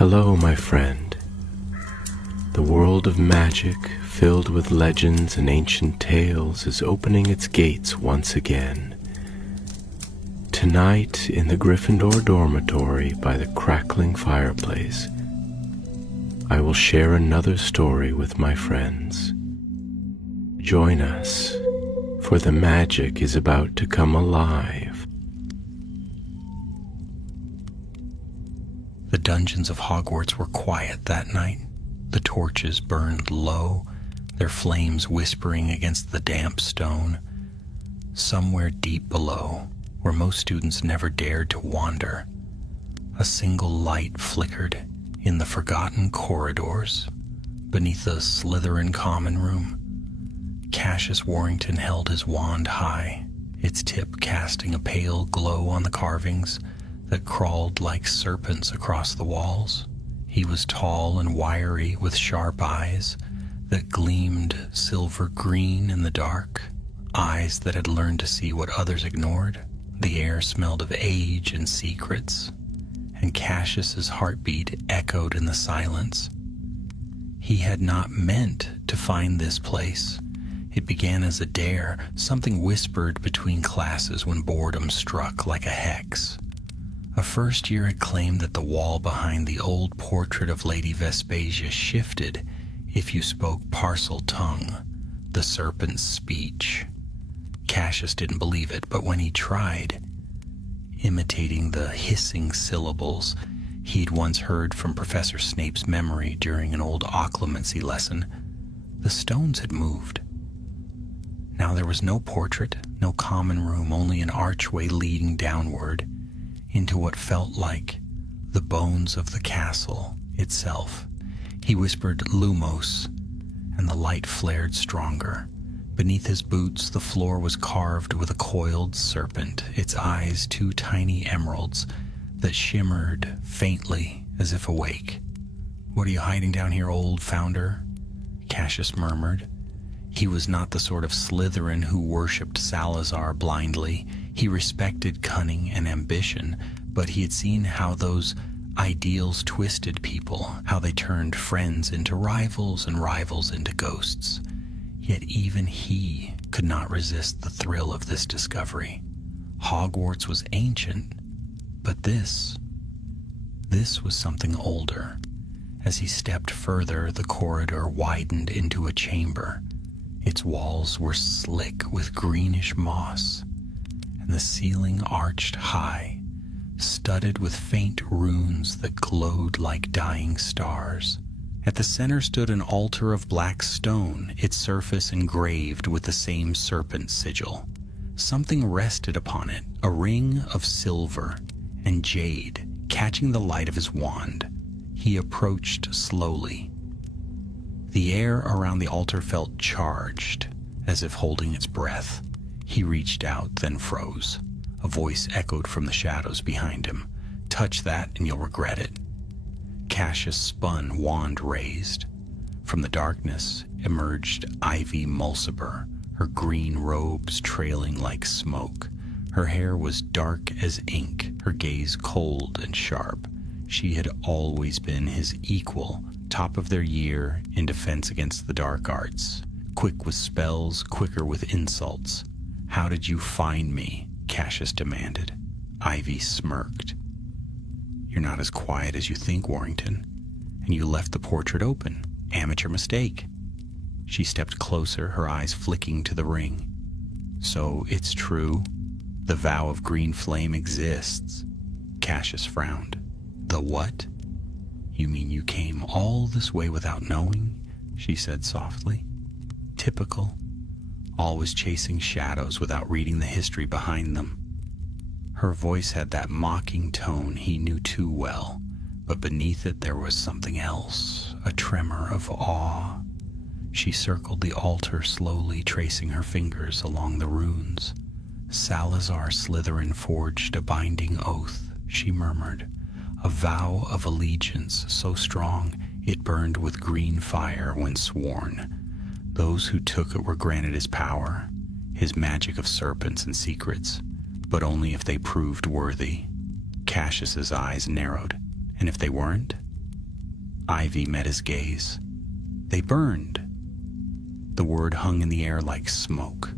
Hello, my friend. The world of magic, filled with legends and ancient tales, is opening its gates once again. Tonight, in the Gryffindor dormitory by the crackling fireplace, I will share another story with my friends. Join us, for the magic is about to come alive. The dungeons of Hogwarts were quiet that night. The torches burned low, their flames whispering against the damp stone. Somewhere deep below, where most students never dared to wander, a single light flickered in the forgotten corridors beneath the Slytherin common room. Cassius Warrington held his wand high, its tip casting a pale glow on the carvings that crawled like serpents across the walls. He was tall and wiry, with sharp eyes that gleamed silver green in the dark, eyes that had learned to see what others ignored. The air smelled of age and secrets, and Cassius's heartbeat echoed in the silence. He had not meant to find this place. It began as a dare, something whispered between classes when boredom struck like a hex. A first year had claimed that the wall behind the old portrait of Lady Vespasia shifted if you spoke parcel tongue, the serpent's speech. Cassius didn't believe it, but when he tried, imitating the hissing syllables he'd once heard from Professor Snape's memory during an old occlumency lesson, the stones had moved. Now there was no portrait, no common room, only an archway leading downward into what felt like the bones of the castle itself. He whispered Lumos, and the light flared stronger. Beneath his boots, the floor was carved with a coiled serpent, its eyes two tiny emeralds that shimmered faintly as if awake. "What are you hiding down here, old founder?" Cassius murmured. He was not the sort of Slytherin who worshipped Salazar blindly. He respected cunning and ambition, but he had seen how those ideals twisted people, how they turned friends into rivals and rivals into ghosts. Yet even he could not resist the thrill of this discovery. Hogwarts was ancient, but this was something older. As he stepped further, the corridor widened into a chamber. Its walls were slick with greenish moss, and the ceiling arched high, studded with faint runes that glowed like dying stars. At the center stood an altar of black stone, its surface engraved with the same serpent sigil. Something rested upon it, a ring of silver and jade. Catching the light of his wand, he approached slowly. The air around the altar felt charged, as if holding its breath. He reached out, then froze. A voice echoed from the shadows behind him. "Touch that and you'll regret it." Cassius spun, wand raised. From the darkness emerged Ivy Mulciber, her green robes trailing like smoke. Her hair was dark as ink, her gaze cold and sharp. She had always been his equal, top of their year in defense against the dark arts. Quick with spells, quicker with insults. "How did you find me?" Cassius demanded. Ivy smirked. "You're not as quiet as you think, Warrington. And you left the portrait open. Amateur mistake." She stepped closer, her eyes flicking to the ring. "So it's true. The vow of green flame exists." Cassius frowned. "The what?" "You mean you came all this way without knowing?" she said softly. "Typical. Always chasing shadows without reading the history behind them." Her voice had that mocking tone he knew too well, but beneath it there was something else, a tremor of awe. She circled the altar slowly, tracing her fingers along the runes. "Salazar Slytherin forged a binding oath," she murmured. "A vow of allegiance so strong it burned with green fire when sworn. Those who took it were granted his power, his magic of serpents and secrets, but only if they proved worthy." Cassius's eyes narrowed. "And if they weren't?" Ivy met his gaze. They burned. The word hung in the air like smoke.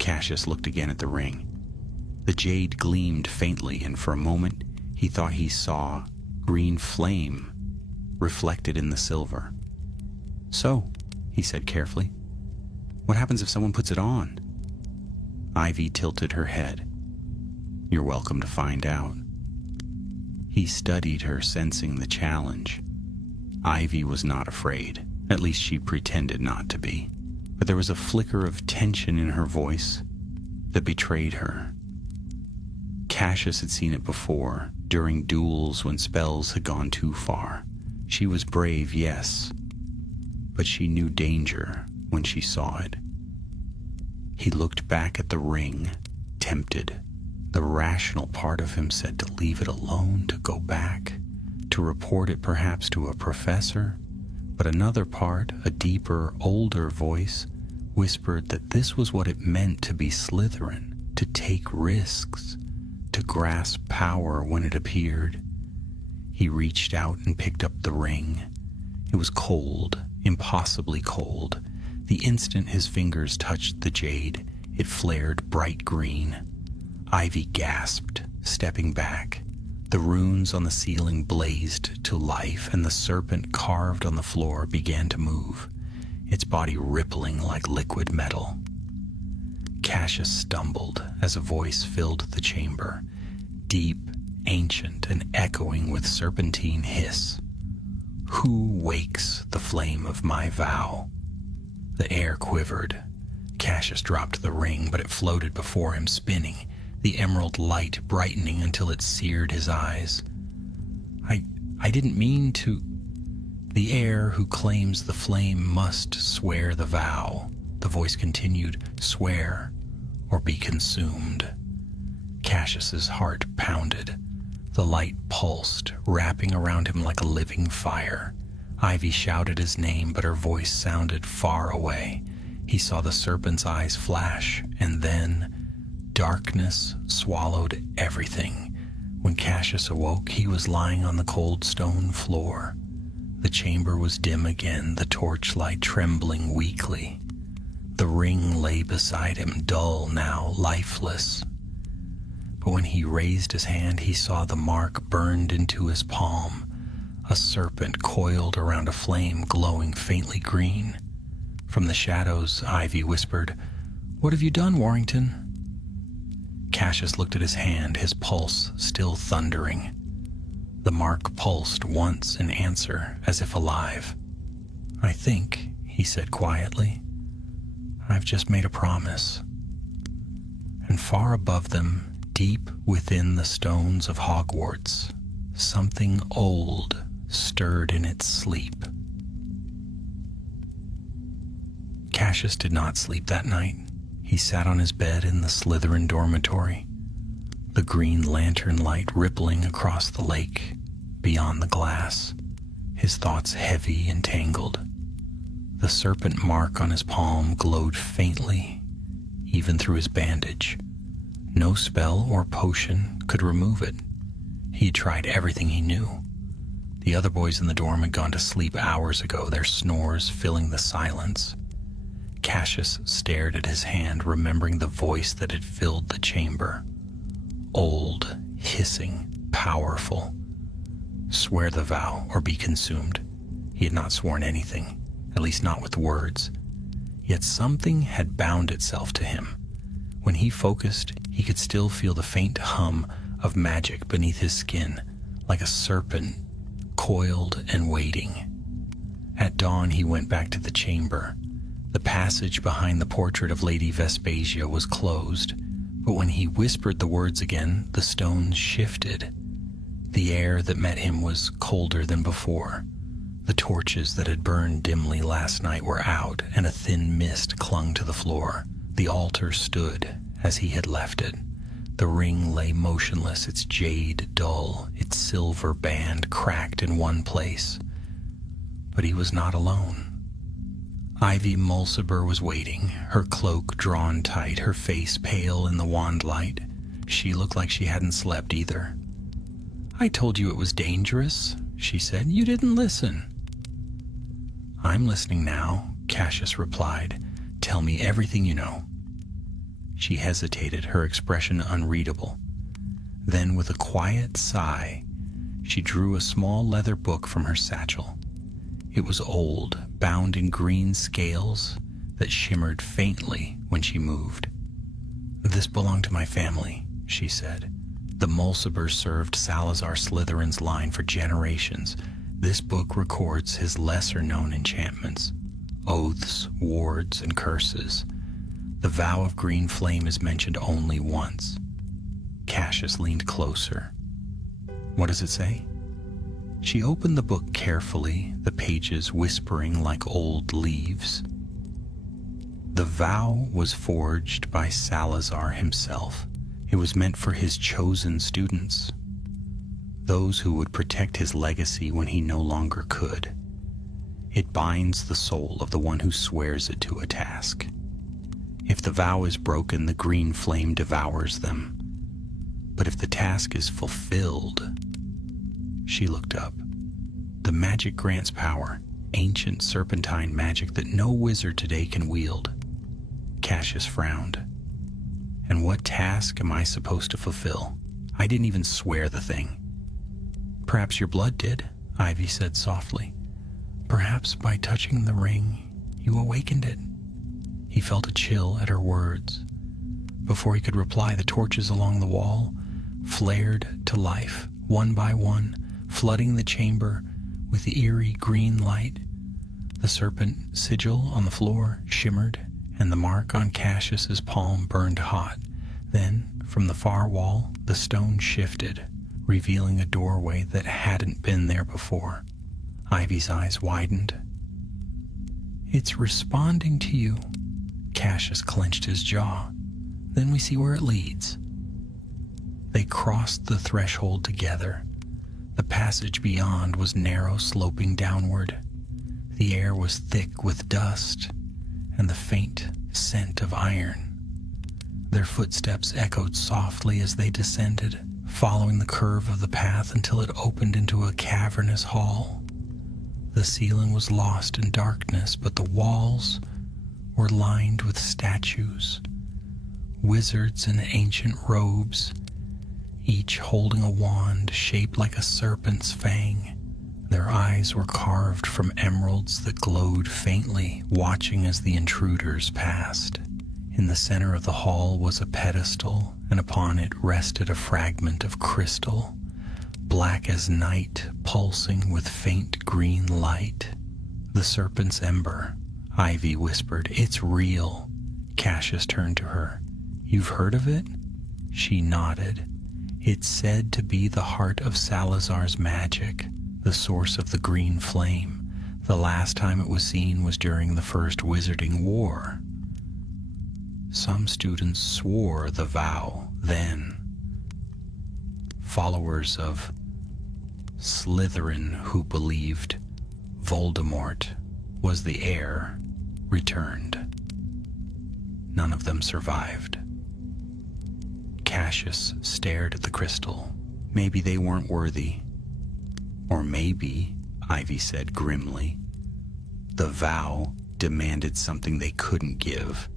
Cassius looked again at the ring. The jade gleamed faintly, and for a moment he thought he saw green flame reflected in the silver. "So," he said carefully, "what happens if someone puts it on?" Ivy tilted her head. "You're welcome to find out." He studied her, sensing the challenge. Ivy was not afraid. At least she pretended not to be. But there was a flicker of tension in her voice that betrayed her. Cassius had seen it before, during duels when spells had gone too far. She was brave, yes, but she knew danger when she saw it. He looked back at the ring, tempted. The rational part of him said to leave it alone, to go back, to report it perhaps to a professor. But another part, a deeper, older voice, whispered that this was what it meant to be Slytherin, to take risks, to grasp power when it appeared. He reached out and picked up the ring. It was cold, impossibly cold. The instant his fingers touched the jade, it flared bright green. Ivy gasped, stepping back. The runes on the ceiling blazed to life, and the serpent carved on the floor began to move, its body rippling like liquid metal. Cassius stumbled as a voice filled the chamber, deep, ancient, and echoing with serpentine hiss. "Who wakes the flame of my vow?" The air quivered. Cassius dropped the ring, but it floated before him, spinning, the emerald light brightening until it seared his eyes. I didn't mean to... The heir who claims the flame must swear the vow. The voice continued, "Swear or be consumed." Cassius's heart pounded. The light pulsed, wrapping around him like a living fire. Ivy shouted his name, but her voice sounded far away. He saw the serpent's eyes flash, and then darkness swallowed everything. When Cassius awoke, he was lying on the cold stone floor. The chamber was dim again, the torchlight trembling weakly. The ring lay beside him, dull now, lifeless. But when he raised his hand, he saw the mark burned into his palm, a serpent coiled around a flame glowing faintly green. From the shadows, Ivy whispered, "What have you done, Warrington?" Cassius looked at his hand, his pulse still thundering. The mark pulsed once in answer, as if alive. "I think," he said quietly, "I've just made a promise." And far above them, deep within the stones of Hogwarts, something old stirred in its sleep. Cassius did not sleep that night. He sat on his bed in the Slytherin dormitory, the green lantern light rippling across the lake beyond the glass, his thoughts heavy and tangled. The serpent mark on his palm glowed faintly, even through his bandage. No spell or potion could remove it. He had tried everything he knew. The other boys in the dorm had gone to sleep hours ago, their snores filling the silence. Cassius stared at his hand, remembering the voice that had filled the chamber. Old, hissing, powerful. Swear the vow or be consumed. He had not sworn anything, at least not with words. Yet something had bound itself to him. When he focused, he could still feel the faint hum of magic beneath his skin, like a serpent coiled and waiting. At dawn, he went back to the chamber. The passage behind the portrait of Lady Vespasia was closed, but when he whispered the words again, the stones shifted. The air that met him was colder than before. The torches that had burned dimly last night were out, and a thin mist clung to the floor. The altar stood as he had left it. The ring lay motionless, its jade dull, its silver band cracked in one place. But he was not alone. Ivy Mulciber was waiting, her cloak drawn tight, her face pale in the wand light. She looked like she hadn't slept either. "I told you it was dangerous," she said. You didn't listen. I'm listening now, Cassius replied. Tell me everything you know. She hesitated, her expression unreadable. Then, with a quiet sigh, she drew a small leather book from her satchel. It was old, bound in green scales that shimmered faintly when she moved. This belonged to my family, she said. The Mulcibers served Salazar Slytherin's line for generations. This book records his lesser-known enchantments, oaths, wards, and curses. The vow of green flame is mentioned only once. Cassius leaned closer. What does it say? She opened the book carefully, the pages whispering like old leaves. The vow was forged by Salazar himself. It was meant for his chosen students, those who would protect his legacy when he no longer could. It binds the soul of the one who swears it to a task. If the vow is broken, the green flame devours them. But if the task is fulfilled, she looked up. The magic grants power, ancient serpentine magic that no wizard today can wield. Cassius frowned. And what task am I supposed to fulfill? I didn't even swear the thing. Perhaps your blood did, Ivy said softly. Perhaps by touching the ring, you awakened it. He felt a chill at her words. Before he could reply, the torches along the wall flared to life, one by one, flooding the chamber with eerie green light. The serpent sigil on the floor shimmered, and the mark on Cassius's palm burned hot. Then, from the far wall, the stone shifted, revealing a doorway that hadn't been there before. Ivy's eyes widened. It's responding to you. Cassius clenched his jaw. Then we see where it leads. They crossed the threshold together. The passage beyond was narrow, sloping downward. The air was thick with dust and the faint scent of iron. Their footsteps echoed softly as they descended, following the curve of the path until it opened into a cavernous hall. The ceiling was lost in darkness, but the walls were lined with statues, wizards in ancient robes, each holding a wand shaped like a serpent's fang. Their eyes were carved from emeralds that glowed faintly, watching as the intruders passed. In the center of the hall was a pedestal, and upon it rested a fragment of crystal, black as night, pulsing with faint green light. The serpent's ember, Ivy whispered. It's real. Cassius turned to her. You've heard of it? She nodded. It's said to be the heart of Salazar's magic, the source of the green flame. The last time it was seen was during the First Wizarding War. Some students swore the vow then. Followers of Slytherin who believed Voldemort was the heir returned. None of them survived. Cassius stared at the crystal. Maybe they weren't worthy. Or maybe, Ivy said grimly, the vow demanded something they couldn't give.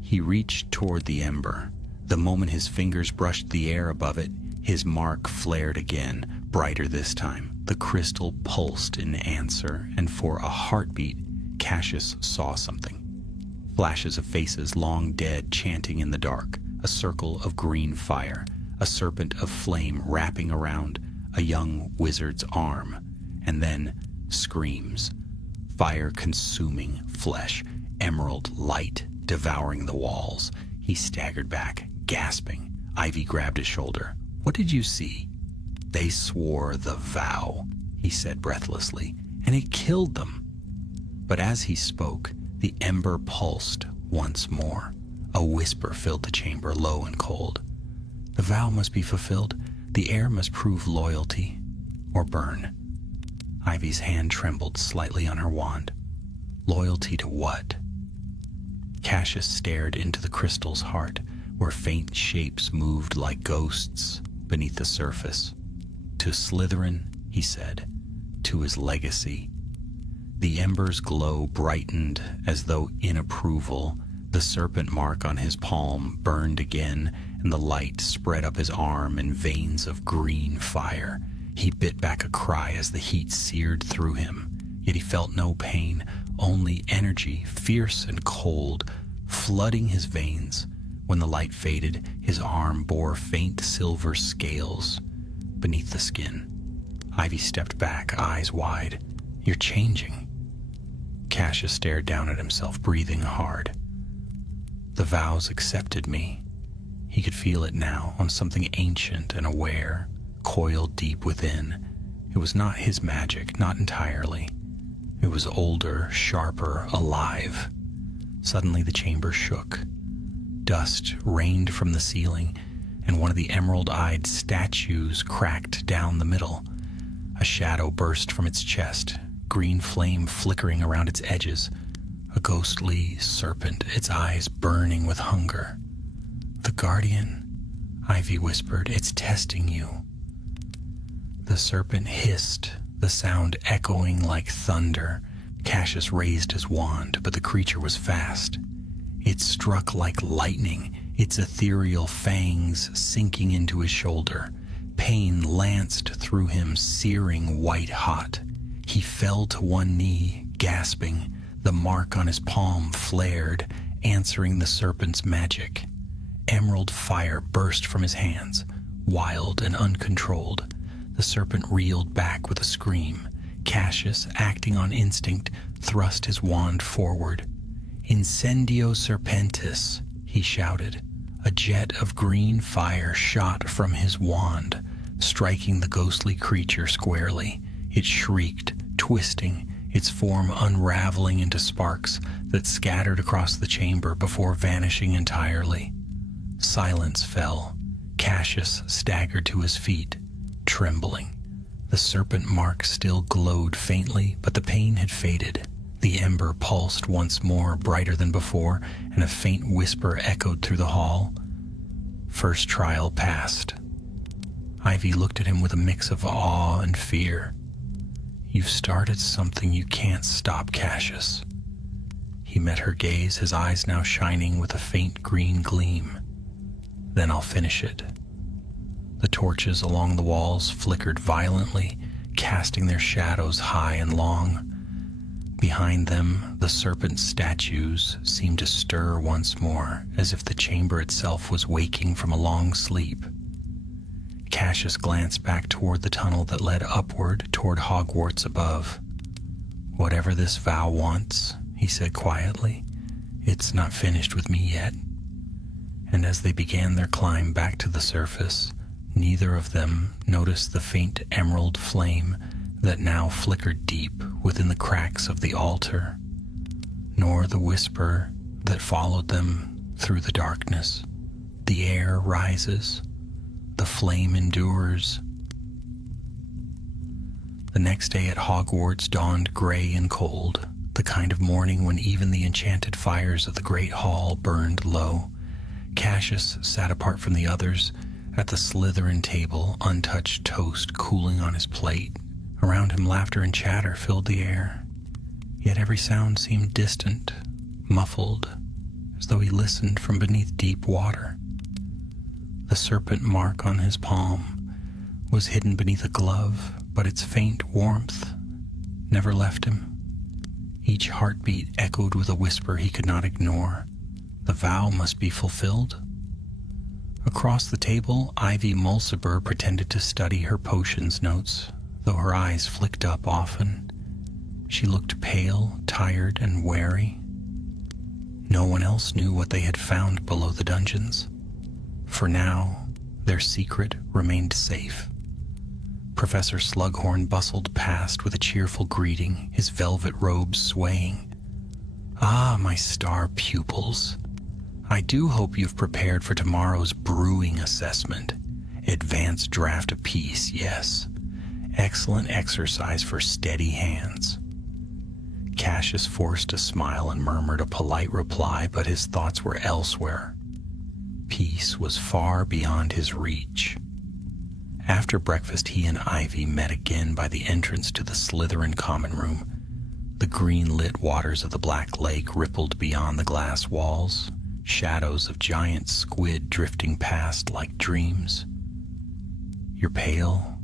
He reached toward the ember. The moment his fingers brushed the air above it, his mark flared again, brighter this time. The crystal pulsed in answer, and for a heartbeat, Cassius saw something. Flashes of faces long dead chanting in the dark, a circle of green fire, a serpent of flame wrapping around a young wizard's arm, and then screams, fire consuming flesh, emerald light devouring the walls. He staggered back, gasping. Ivy grabbed his shoulder. What did you see? They swore the vow, he said breathlessly, and it killed them. But as he spoke, the ember pulsed once more. A whisper filled the chamber, low and cold. The vow must be fulfilled. The heir must prove loyalty or burn. Ivy's hand trembled slightly on her wand. Loyalty to what? Cassius stared into the crystal's heart, where faint shapes moved like ghosts beneath the surface. To Slytherin, he said, to his legacy. The ember's glow brightened as though in approval. The serpent mark on his palm burned again, and the light spread up his arm in veins of green fire. He bit back a cry as the heat seared through him, yet he felt no pain, only energy, fierce and cold, flooding his veins. When the light faded, his arm bore faint silver scales beneath the skin. Ivy stepped back, eyes wide. "You're changing." Cassius stared down at himself, breathing hard. The vows accepted me. He could feel it now, on something ancient and aware, coiled deep within. It was not his magic, not entirely. It was older, sharper, alive. Suddenly the chamber shook. Dust rained from the ceiling, and one of the emerald-eyed statues cracked down the middle. A shadow burst from its chest, green flame flickering around its edges. A ghostly serpent, its eyes burning with hunger. "The Guardian," Ivy whispered, "it's testing you." The serpent hissed, the sound echoing like thunder. Cassius raised his wand, but the creature was fast. It struck like lightning, its ethereal fangs sinking into his shoulder. Pain lanced through him, searing white-hot. He fell to one knee, gasping. The mark on his palm flared, answering the serpent's magic. Emerald fire burst from his hands, wild and uncontrolled. The serpent reeled back with a scream. Cassius, acting on instinct, thrust his wand forward. "Incendio serpentis," he shouted. A jet of green fire shot from his wand, striking the ghostly creature squarely. It shrieked, twisting, its form unraveling into sparks that scattered across the chamber before vanishing entirely. Silence fell. Cassius staggered to his feet, trembling. The serpent mark still glowed faintly, but the pain had faded. The ember pulsed once more, brighter than before, and a faint whisper echoed through the hall. First trial passed. Ivy looked at him with a mix of awe and fear. "You've started something you can't stop, Cassius." He met her gaze, his eyes now shining with a faint green gleam. "Then I'll finish it." The torches along the walls flickered violently, casting their shadows high and long. Behind them, the serpent statues seemed to stir once more, as if the chamber itself was waking from a long sleep. Cassius glanced back toward the tunnel that led upward toward Hogwarts above. "Whatever this vow wants," he said quietly, "it's not finished with me yet." And as they began their climb back to the surface, neither of them noticed the faint emerald flame that now flickered deep within the cracks of the altar, nor the whisper that followed them through the darkness. The air rises, the flame endures. The next day at Hogwarts dawned gray and cold, the kind of morning when even the enchanted fires of the great hall burned low. Cassius sat apart from the others at the Slytherin table, untouched toast cooling on his plate. Around him, laughter and chatter filled the air, yet every sound seemed distant, muffled, as though he listened from beneath deep water. The serpent mark on his palm was hidden beneath a glove, but its faint warmth never left him. Each heartbeat echoed with a whisper he could not ignore. The vow must be fulfilled. Across the table, Ivy Mulciber pretended to study her potions notes, though her eyes flicked up often. She looked pale, tired, and wary. No one else knew what they had found below the dungeons. For now, their secret remained safe. Professor Slughorn bustled past with a cheerful greeting, his velvet robes swaying. "Ah, my star pupils. I do hope you've prepared for tomorrow's brewing assessment. Advanced draft apiece, yes. Excellent exercise for steady hands." Cassius forced a smile and murmured a polite reply, but his thoughts were elsewhere. Peace was far beyond his reach. After breakfast, he and Ivy met again by the entrance to the Slytherin common room. The green-lit waters of the Black Lake rippled beyond the glass walls, shadows of giant squid drifting past like dreams. "You're pale,"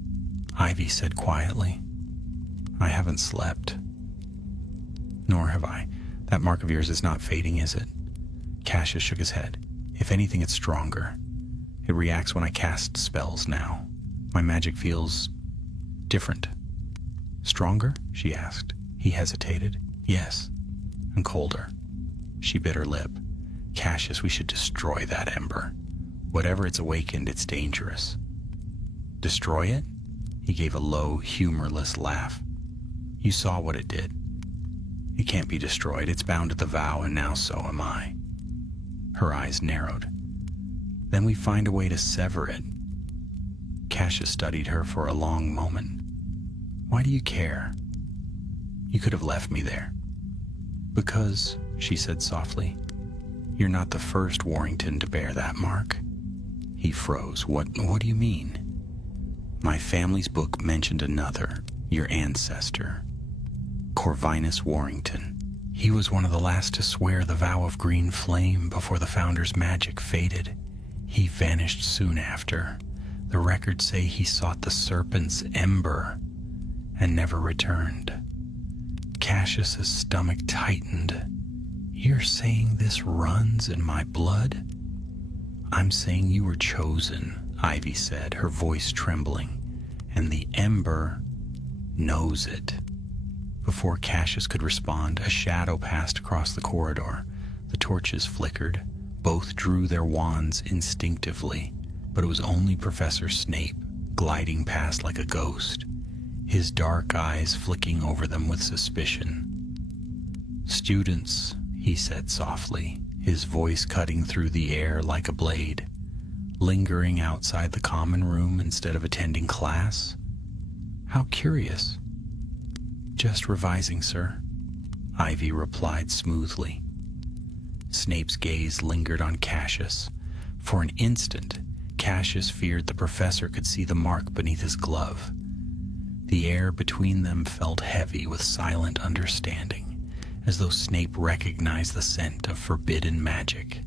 Ivy said quietly. "I haven't slept." "Nor have I. That mark of yours is not fading, is it?" Cassius shook his head. "If anything, it's stronger. It reacts when I cast spells now. My magic feels different." "Stronger?" she asked. He hesitated. "Yes, and colder." She bit her lip. "Cassius, we should destroy that ember. Whatever it's awakened, it's dangerous." "Destroy it?" He gave a low, humorless laugh. "You saw what it did. It can't be destroyed. It's bound to the vow, and now so am I." Her eyes narrowed. "Then we find a way to sever it." Cassius studied her for a long moment. "Why do you care? You could have left me there." "Because," she said softly, "you're not the first Warrington to bear that mark." He froze. What do you mean?" "My family's book mentioned another, your ancestor, Corvinus Warrington. He was one of the last to swear the vow of green flame before the founder's magic faded. He vanished soon after. The records say he sought the serpent's ember and never returned." Cassius's stomach tightened. "You're saying this runs in my blood?" "I'm saying you were chosen," Ivy said, her voice trembling, "and the ember knows it." Before Cassius could respond, a shadow passed across the corridor. The torches flickered. Both drew their wands instinctively, but it was only Professor Snape, gliding past like a ghost, his dark eyes flicking over them with suspicion. "Students," he said softly, his voice cutting through the air like a blade, "lingering outside the common room instead of attending class? How curious." "Just revising, sir," Ivy replied smoothly. Snape's gaze lingered on Cassius. For an instant, Cassius feared the professor could see the mark beneath his glove. The air between them felt heavy with silent understanding, as though Snape recognized the scent of forbidden magic.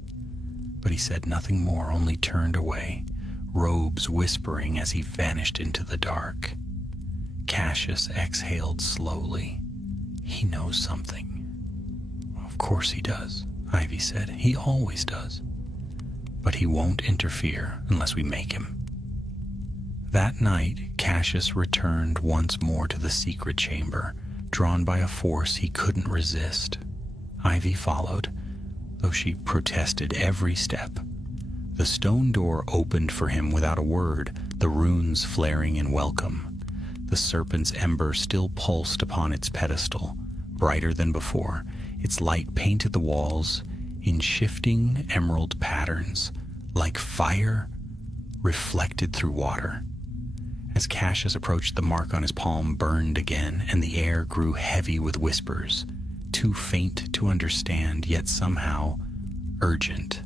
But he said nothing more, only turned away, robes whispering as he vanished into the dark. Cassius exhaled slowly. He knows something. "Of course he does," Ivy said. "He always does. But he won't interfere unless we make him." That night, Cassius returned once more to the secret chamber, drawn by a force he couldn't resist. Ivy followed, though she protested every step. The stone door opened for him without a word, the runes flaring in welcome. The serpent's ember still pulsed upon its pedestal, brighter than before. Its light painted the walls in shifting emerald patterns, like fire reflected through water. As Cassius approached, the mark on his palm burned again, and the air grew heavy with whispers, too faint to understand, yet somehow urgent.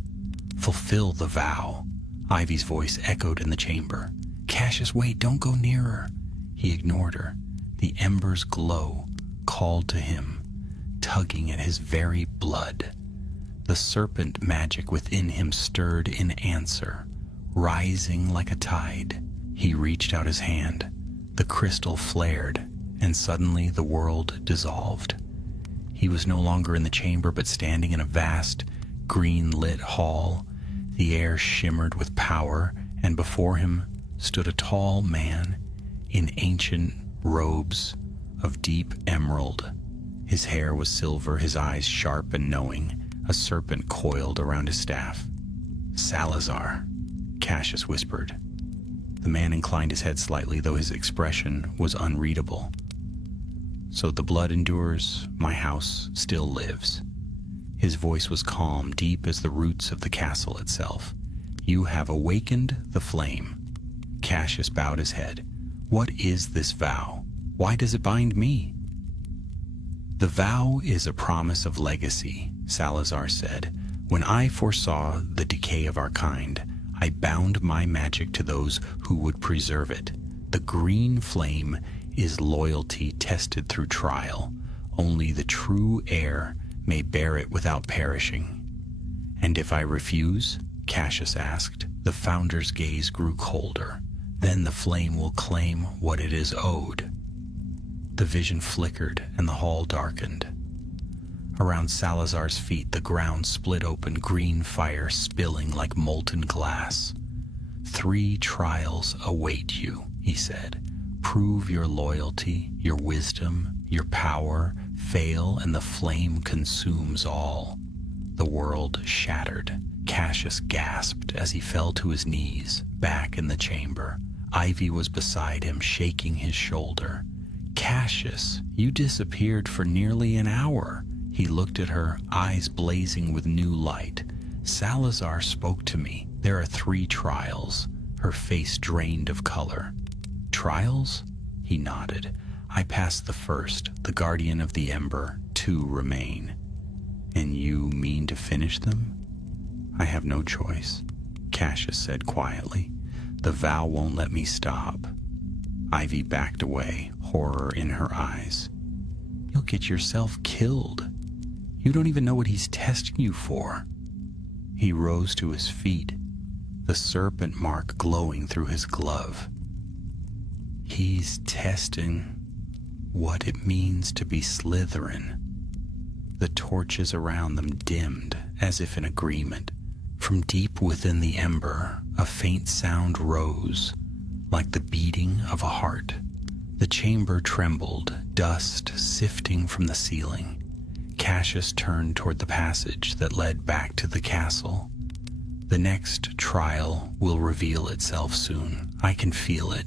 "Fulfill the vow," Ivy's voice echoed in the chamber. "Cassius, wait, don't go nearer." He ignored her. The ember's glow called to him, tugging at his very blood. The serpent magic within him stirred in answer, rising like a tide. He reached out his hand. The crystal flared, and suddenly the world dissolved. He was no longer in the chamber, but standing in a vast, green-lit hall. The air shimmered with power, and before him stood a tall man in ancient robes of deep emerald. His hair was silver, his eyes sharp and knowing. A serpent coiled around his staff. "Salazar," Cassius whispered. The man inclined his head slightly, though his expression was unreadable. "So the blood endures, my house still lives." His voice was calm, deep as the roots of the castle itself. "You have awakened the flame." Cassius bowed his head. "What is this vow? Why does it bind me?" "The vow is a promise of legacy," Salazar said. "When I foresaw the decay of our kind, I bound my magic to those who would preserve it. The green flame is loyalty tested through trial. Only the true heir may bear it without perishing. And if I refuse? Cassius asked. The founder's gaze grew colder. Then the flame will claim what it is owed. The vision flickered and the hall darkened. Around Salazar's feet, the ground split open, green fire spilling like molten glass. 3 trials await you, he said. Prove your loyalty, your wisdom, your power, fail, and the flame consumes all. The world shattered. Cassius gasped as he fell to his knees, back in the chamber. Ivy was beside him, shaking his shoulder. Cassius, you disappeared for nearly an hour. He looked at her, eyes blazing with new light. Salazar spoke to me. There are 3 trials. Her face drained of color. Trials? He nodded. I passed the first, the guardian of the ember. 2 remain. And you mean to finish them? I have no choice, Cassius said quietly. The vow won't let me stop. Ivy backed away, horror in her eyes. You'll get yourself killed. You don't even know what he's testing you for. He rose to his feet, the serpent mark glowing through his glove. He's testing what it means to be Slytherin. The torches around them dimmed, as if in agreement. From deep within the ember, a faint sound rose, like the beating of a heart. The chamber trembled, dust sifting from the ceiling. Cassius turned toward the passage that led back to the castle. The next trial will reveal itself soon. I can feel it.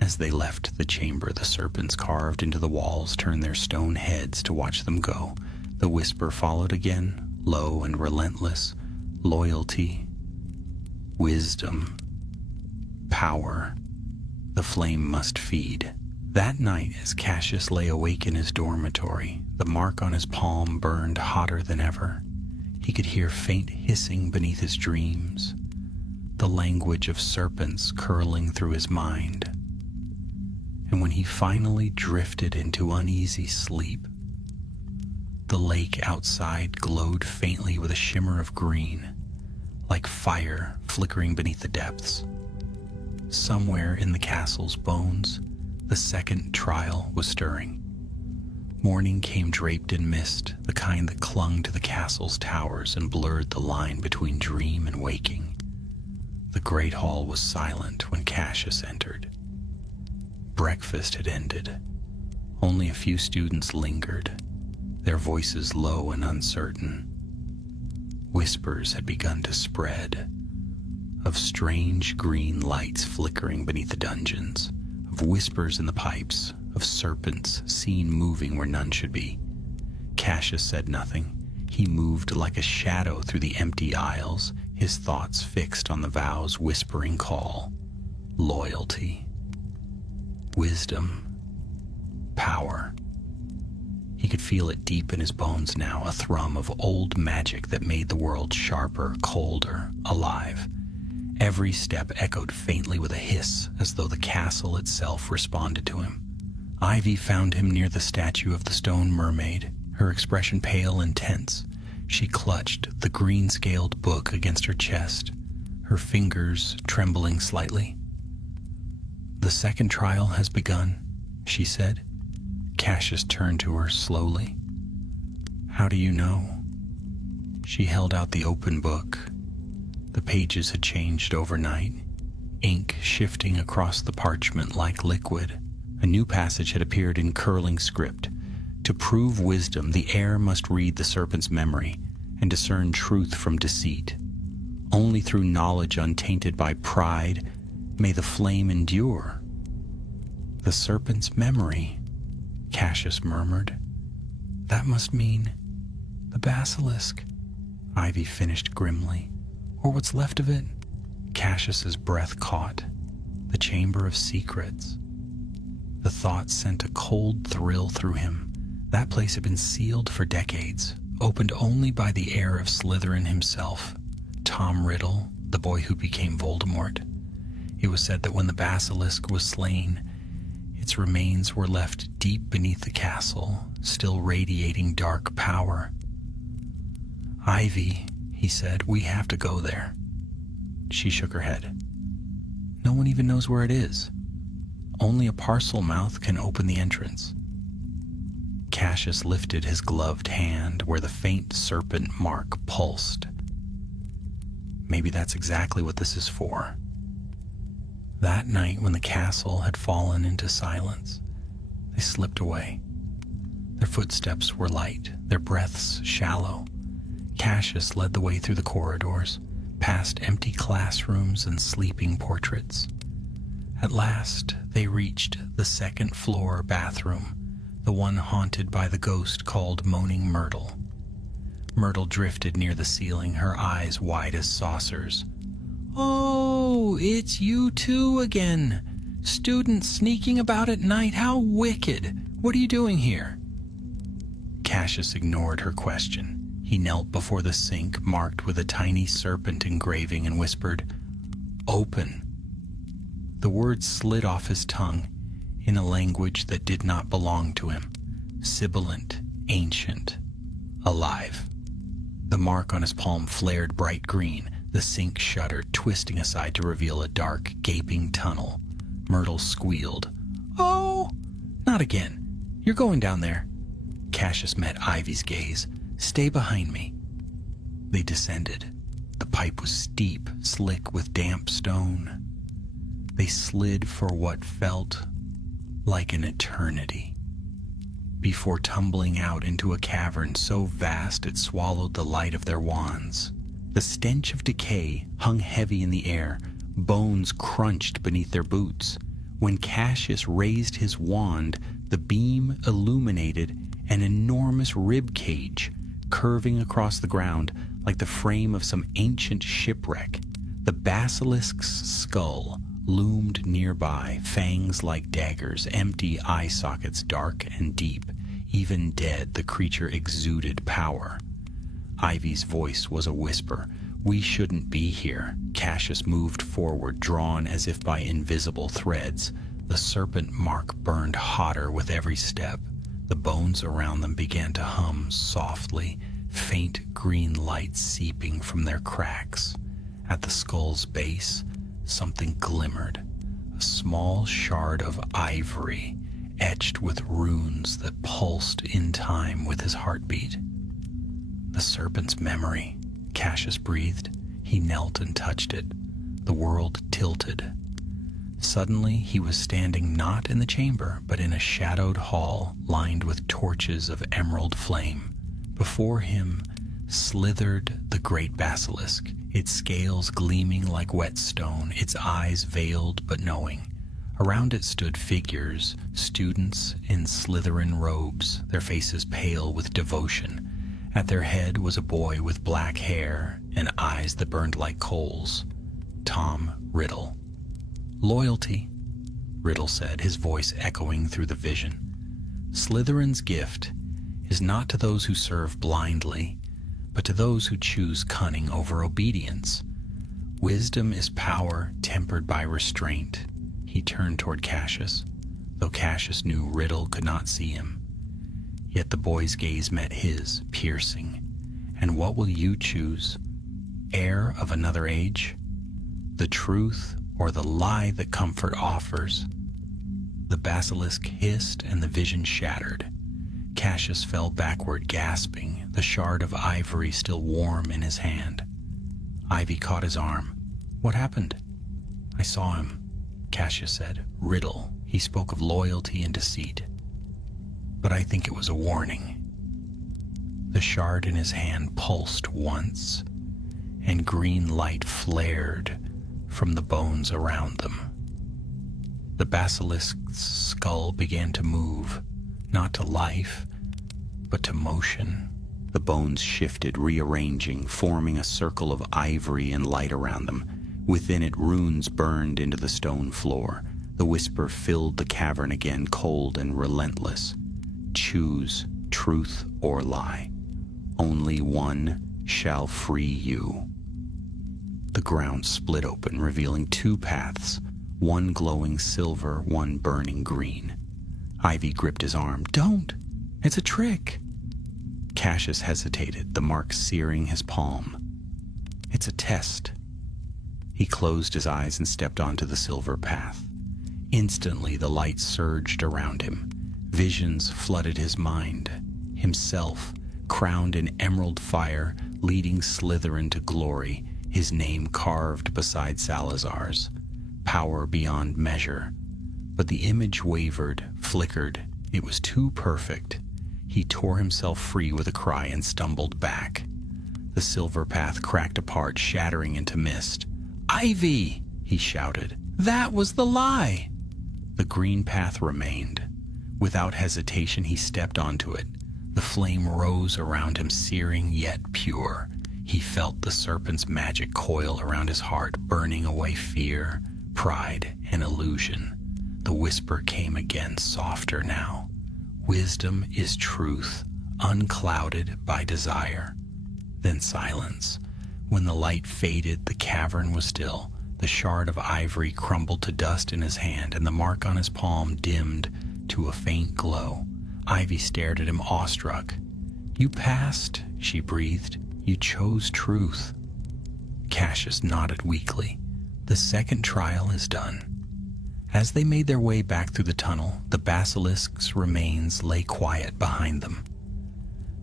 As they left the chamber, the serpents carved into the walls turned their stone heads to watch them go. The whisper followed again, low and relentless. Loyalty, wisdom, power. The flame must feed. That night, as Cassius lay awake in his dormitory, the mark on his palm burned hotter than ever. He could hear faint hissing beneath his dreams, the language of serpents curling through his mind. And when he finally drifted into uneasy sleep, the lake outside glowed faintly with a shimmer of green, like fire flickering beneath the depths. Somewhere in the castle's bones, the second trial was stirring. Morning came draped in mist, the kind that clung to the castle's towers and blurred the line between dream and waking. The great hall was silent when Cassius entered. Breakfast had ended. Only a few students lingered, their voices low and uncertain. Whispers had begun to spread, of strange green lights flickering beneath the dungeons, of whispers in the pipes, of serpents seen moving where none should be. Cassius said nothing. He moved like a shadow through the empty aisles, his thoughts fixed on the vow's whispering call. Loyalty, wisdom, power. He could feel it deep in his bones now, a thrum of old magic that made the world sharper, colder, alive. Every step echoed faintly with a hiss, as though the castle itself responded to him. Ivy found him near the statue of the stone mermaid, her expression pale and tense. She clutched the green-scaled book against her chest, her fingers trembling slightly. "The second trial has begun," she said. Cassius turned to her slowly. "How do you know?" She held out the open book. The pages had changed overnight, ink shifting across the parchment like liquid. A new passage had appeared in curling script. To prove wisdom, the heir must read the serpent's memory and discern truth from deceit. Only through knowledge untainted by pride may the flame endure. "The serpent's memory," Cassius murmured. "That must mean the basilisk," Ivy finished grimly. "Or what's left of it." Cassius's breath caught. The chamber of secrets. The thought sent a cold thrill through him. That place had been sealed for decades, opened only by the heir of Slytherin himself. Tom Riddle, the boy who became Voldemort. It was said that when the basilisk was slain, its remains were left deep beneath the castle, still radiating dark power. "Ivy," he said, "we have to go there." She shook her head. "No one even knows where it is. Only a parcel mouth can open the entrance." Cassius lifted his gloved hand where the faint serpent mark pulsed. Maybe that's exactly what this is for. That night, when the castle had fallen into silence, they slipped away. Their footsteps were light, their breaths shallow. Cassius led the way through the corridors, past empty classrooms and sleeping portraits. At last, they reached the second-floor bathroom, the one haunted by the ghost called Moaning Myrtle. Myrtle drifted near the ceiling, her eyes wide as saucers. "Oh, it's you two again. Students sneaking about at night, how wicked. What are you doing here?" Cassius ignored her question. He knelt before the sink marked with a tiny serpent engraving and whispered, "Open." The words slid off his tongue in a language that did not belong to him, sibilant, ancient, alive. The mark on his palm flared bright green. The sink shuddered, twisting aside to reveal a dark, gaping tunnel. Myrtle squealed. "Oh, not again. You're going down there." Cassius met Ivy's gaze. "Stay behind me." They descended. The pipe was steep, slick with damp stone. They slid for what felt like an eternity, before tumbling out into a cavern so vast it swallowed the light of their wands. The stench of decay hung heavy in the air. Bones crunched beneath their boots. When Cassius raised his wand, the beam illuminated an enormous rib cage, curving across the ground like the frame of some ancient shipwreck. The basilisk's skull loomed nearby, fangs like daggers, empty eye sockets dark and deep. Even dead, the creature exuded power. Ivy's voice was a whisper. "We shouldn't be here." Cassius moved forward, drawn as if by invisible threads. The serpent mark burned hotter with every step. The bones around them began to hum softly, faint green light seeping from their cracks. At the skull's base, something glimmered, a small shard of ivory, etched with runes that pulsed in time with his heartbeat. "The serpent's memory," Cassius breathed. He knelt and touched it. The world tilted. Suddenly, he was standing not in the chamber, but in a shadowed hall lined with torches of emerald flame. Before him slithered the great basilisk, its scales gleaming like whetstone, its eyes veiled but knowing. Around it stood figures, students in Slytherin robes, their faces pale with devotion. At their head was a boy with black hair and eyes that burned like coals. Tom Riddle. "Loyalty," Riddle said, his voice echoing through the vision. "Slytherin's gift is not to those who serve blindly, but to those who choose cunning over obedience. Wisdom is power tempered by restraint." He turned toward Cassius, though Cassius knew Riddle could not see him. Yet the boy's gaze met his, piercing. "And what will you choose? Heir of another age? The truth or the lie that comfort offers?" The basilisk hissed and the vision shattered. Cassius fell backward, gasping, the shard of ivory still warm in his hand. Ivy caught his arm. "What happened?" "I saw him," Cassius said. "Riddle. He spoke of loyalty and deceit. But I think it was a warning." The shard in his hand pulsed once, and green light flared from the bones around them. The basilisk's skull began to move, not to life, but to motion. The bones shifted, rearranging, forming a circle of ivory and light around them. Within it, runes burned into the stone floor. The whisper filled the cavern again, cold and relentless. "Choose truth or lie. Only one shall free you." The ground split open, revealing two paths, one glowing silver, one burning green. Ivy gripped his arm. "Don't! It's a trick!" Cassius hesitated, the mark searing his palm. "It's a test." He closed his eyes and stepped onto the silver path. Instantly, the light surged around him. Visions flooded his mind. Himself, crowned in emerald fire, leading Slytherin to glory, his name carved beside Salazar's. Power beyond measure. But the image wavered, flickered. It was too perfect. He tore himself free with a cry and stumbled back. The silver path cracked apart, shattering into mist. "Ivy!" he shouted. "That was the lie!" The green path remained. Without hesitation, he stepped onto it. The flame rose around him, searing yet pure. He felt the serpent's magic coil around his heart, burning away fear, pride, and illusion. The whisper came again, softer now. "Wisdom is truth, unclouded by desire." Then silence. When the light faded, the cavern was still. The shard of ivory crumbled to dust in his hand, and the mark on his palm dimmed to a faint glow. Ivy stared at him, awestruck. "You passed," she breathed. "You chose truth." Cassius nodded weakly. "The second trial is done." As they made their way back through the tunnel, the basilisk's remains lay quiet behind them.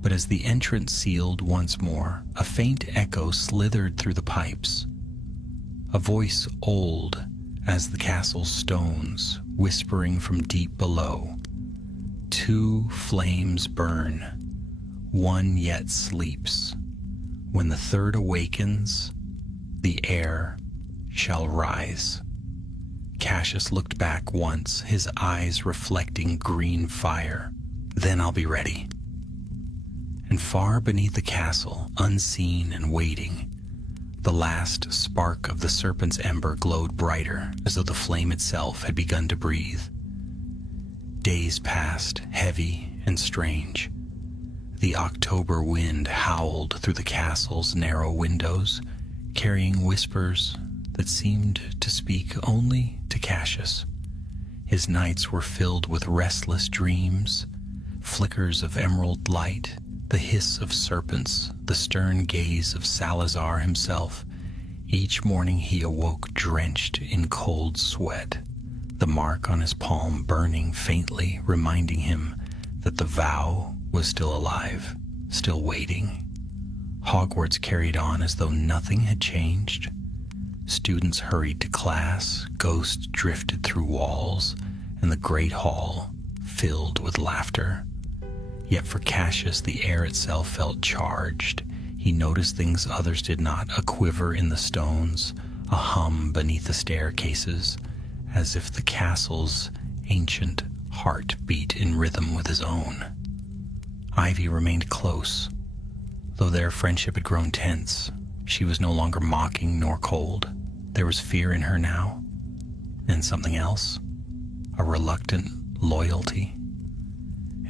But as the entrance sealed once more, a faint echo slithered through the pipes. A voice old as the castle's stones, whispering from deep below. "Two flames burn. One yet sleeps. When the third awakens, the air shall rise." Cassius looked back once, his eyes reflecting green fire. "Then I'll be ready." And far beneath the castle, unseen and waiting, the last spark of the serpent's ember glowed brighter, as though the flame itself had begun to breathe. Days passed, heavy and strange. The October wind howled through the castle's narrow windows, carrying whispers that seemed to speak only to Cassius. His nights were filled with restless dreams, flickers of emerald light, the hiss of serpents, the stern gaze of Salazar himself. Each morning he awoke drenched in cold sweat, the mark on his palm burning faintly, reminding him that the vow was still alive, still waiting. Hogwarts carried on as though nothing had changed. Students hurried to class, ghosts drifted through walls, and the great hall filled with laughter. Yet for Cassius, the air itself felt charged. He noticed things others did not, a quiver in the stones, a hum beneath the staircases, as if the castle's ancient heart beat in rhythm with his own. Ivy remained close. Though their friendship had grown tense, she was no longer mocking nor cold. There was fear in her now, and something else, a reluctant loyalty.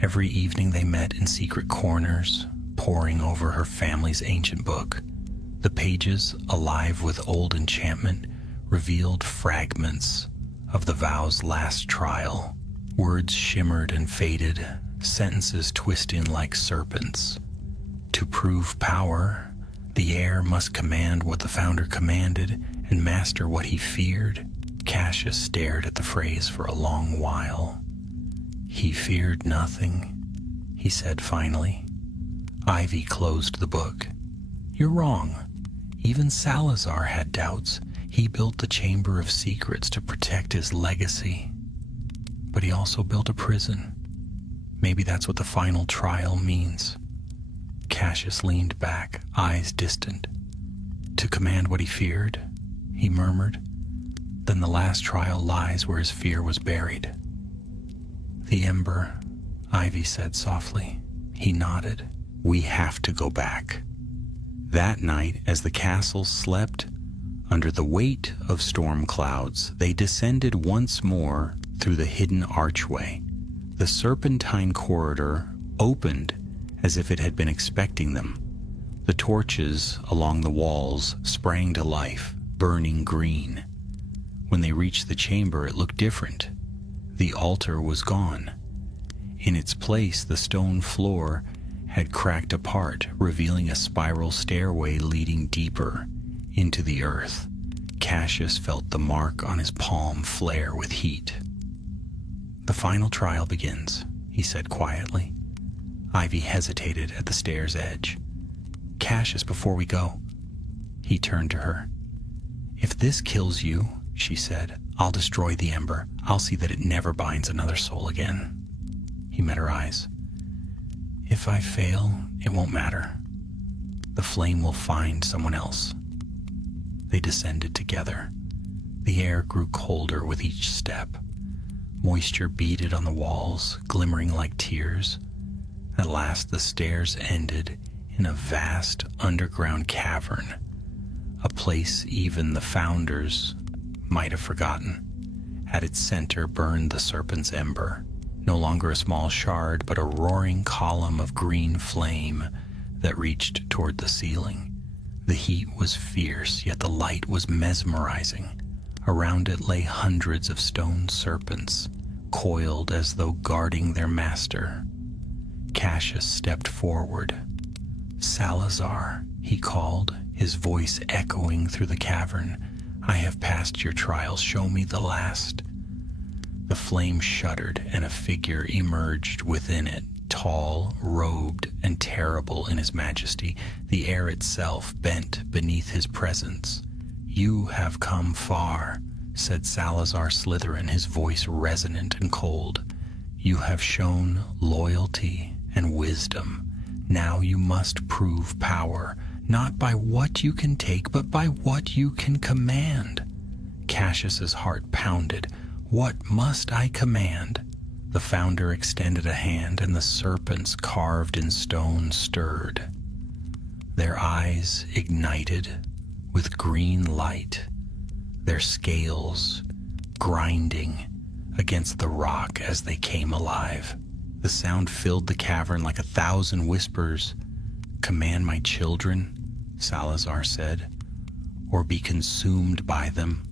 Every evening they met in secret corners, poring over her family's ancient book. The pages, alive with old enchantment, revealed fragments of the vow's last trial. Words shimmered and faded, sentences twisting like serpents. To prove power, the heir must command what the founder commanded and master what he feared. Cassius stared at the phrase for a long while. "He feared nothing," he said finally. Ivy closed the book. "You're wrong. Even Salazar had doubts. He built the Chamber of Secrets to protect his legacy. But he also built a prison. Maybe that's what the final trial means." Cassius leaned back, eyes distant. "To command what he feared," he murmured. "Then the last trial lies where his fear was buried." "The ember," Ivy said softly. He nodded. "We have to go back." That night, as the castle slept under the weight of storm clouds, they descended once more through the hidden archway. The serpentine corridor opened as if it had been expecting them. The torches along the walls sprang to life, burning green. When they reached the chamber, it looked different. The altar was gone. In its place, the stone floor had cracked apart, revealing a spiral stairway leading deeper into the earth. Cassius felt the mark on his palm flare with heat. "The final trial begins," he said quietly. Ivy hesitated at the stair's edge. "Cassius, before we go." He turned to her. "If this kills you," she said, "I'll destroy the ember. I'll see that it never binds another soul again." He met her eyes. "If I fail, it won't matter. The flame will find someone else." They descended together. The air grew colder with each step. Moisture beaded on the walls, glimmering like tears. At last the stairs ended in a vast underground cavern, a place even the founders might have forgotten. At its center burned the serpent's ember, no longer a small shard, but a roaring column of green flame that reached toward the ceiling. The heat was fierce, yet the light was mesmerizing. Around it lay hundreds of stone serpents, coiled as though guarding their master. Cassius stepped forward. "Salazar," he called, his voice echoing through the cavern. "I have passed your trial. Show me the last." The flame shuddered, and a figure emerged within it, tall, robed, and terrible in his majesty. The air itself bent beneath his presence. "You have come far," said Salazar Slytherin, his voice resonant and cold. "You have shown loyalty and wisdom. Now you must prove power, not by what you can take, but by what you can command." Cassius's heart pounded. "What must I command?" The founder extended a hand, and the serpents carved in stone stirred. Their eyes ignited with green light, their scales grinding against the rock as they came alive. The sound filled the cavern like 1,000 whispers. "Command my children," Salazar said, "or be consumed by them."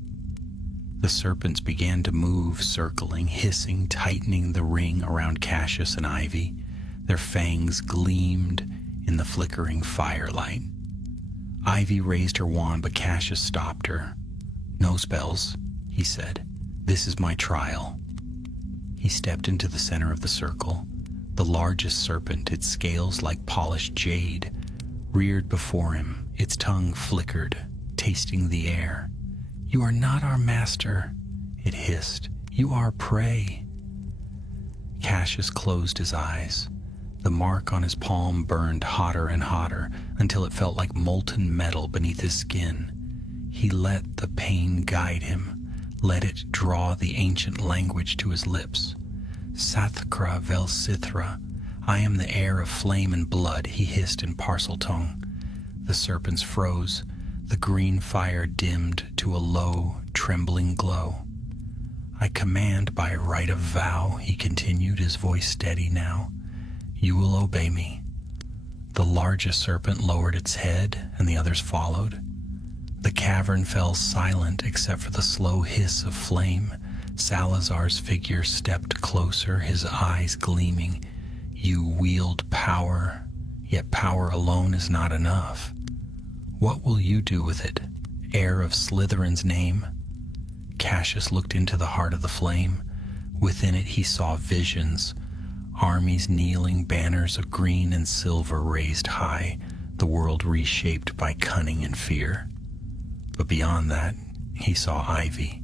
The serpents began to move, circling, hissing, tightening the ring around Cassius and Ivy. Their fangs gleamed in the flickering firelight. Ivy raised her wand, but Cassius stopped her. "No spells," he said. "This is my trial." He stepped into the center of the circle. The largest serpent, its scales like polished jade, reared before him. Its tongue flickered, tasting the air. "You are not our master," it hissed. "You are prey." Cassius closed his eyes. The mark on his palm burned hotter and hotter until it felt like molten metal beneath his skin. He let the pain guide him, let it draw the ancient language to his lips. "Sathkra vel Sithra, I am the heir of flame and blood," he hissed in Parcel tongue. The serpents froze. The green fire dimmed to a low, trembling glow. "I command by right of vow," he continued, his voice steady now. "You will obey me." The largest serpent lowered its head, and the others followed. The cavern fell silent except for the slow hiss of flame. Salazar's figure stepped closer, his eyes gleaming. "You wield power, yet power alone is not enough. What will you do with it, heir of Slytherin's name?" Cassius looked into the heart of the flame. Within it he saw visions, armies kneeling, banners of green and silver raised high, the world reshaped by cunning and fear. But beyond that, he saw Ivy,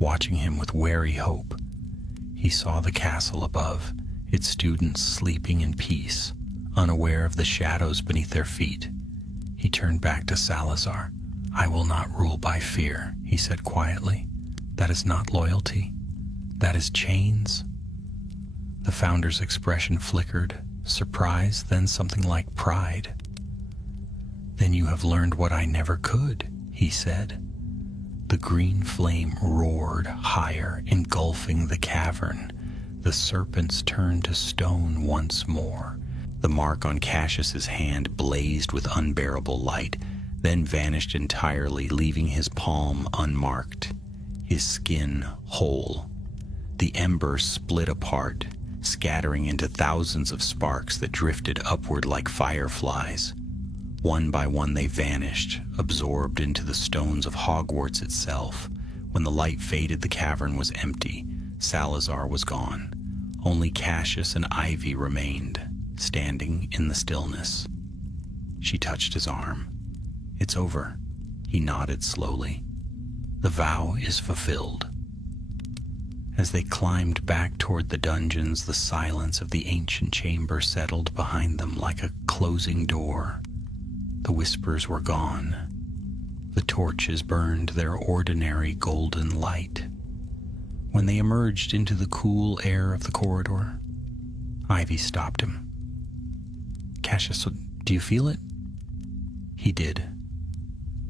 watching him with wary hope. He saw the castle above, its students sleeping in peace, unaware of the shadows beneath their feet. He turned back to Salazar. "I will not rule by fear," he said quietly. "That is not loyalty. That is chains." The founder's expression flickered, surprise, then something like pride. "Then you have learned what I never could," he said. The green flame roared higher, engulfing the cavern. The serpents turned to stone once more. The mark on Cassius's hand blazed with unbearable light, then vanished entirely, leaving his palm unmarked, his skin whole. The ember split apart, scattering into thousands of sparks that drifted upward like fireflies. One by one they vanished, absorbed into the stones of Hogwarts itself. When the light faded, the cavern was empty. Salazar was gone. Only Cassius and Ivy remained, standing in the stillness. She touched his arm. "It's over," he nodded slowly. "The vow is fulfilled." As they climbed back toward the dungeons, the silence of the ancient chamber settled behind them like a closing door. The whispers were gone. The torches burned their ordinary golden light. When they emerged into the cool air of the corridor, Ivy stopped him. "Cassius, do you feel it?" He did.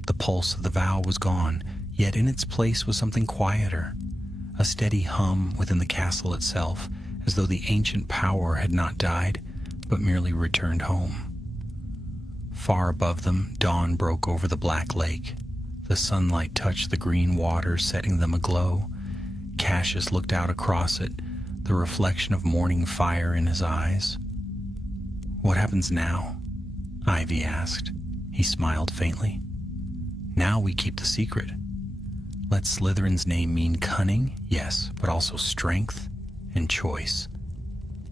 The pulse of the vow was gone, yet in its place was something quieter, a steady hum within the castle itself, as though the ancient power had not died, but merely returned home. Far above them, dawn broke over the black lake. The sunlight touched the green water, setting them aglow. Cassius looked out across it, the reflection of morning fire in his eyes. "What happens now?" Ivy asked. He smiled faintly. "Now we keep the secret. Let Slytherin's name mean cunning, yes, but also strength and choice.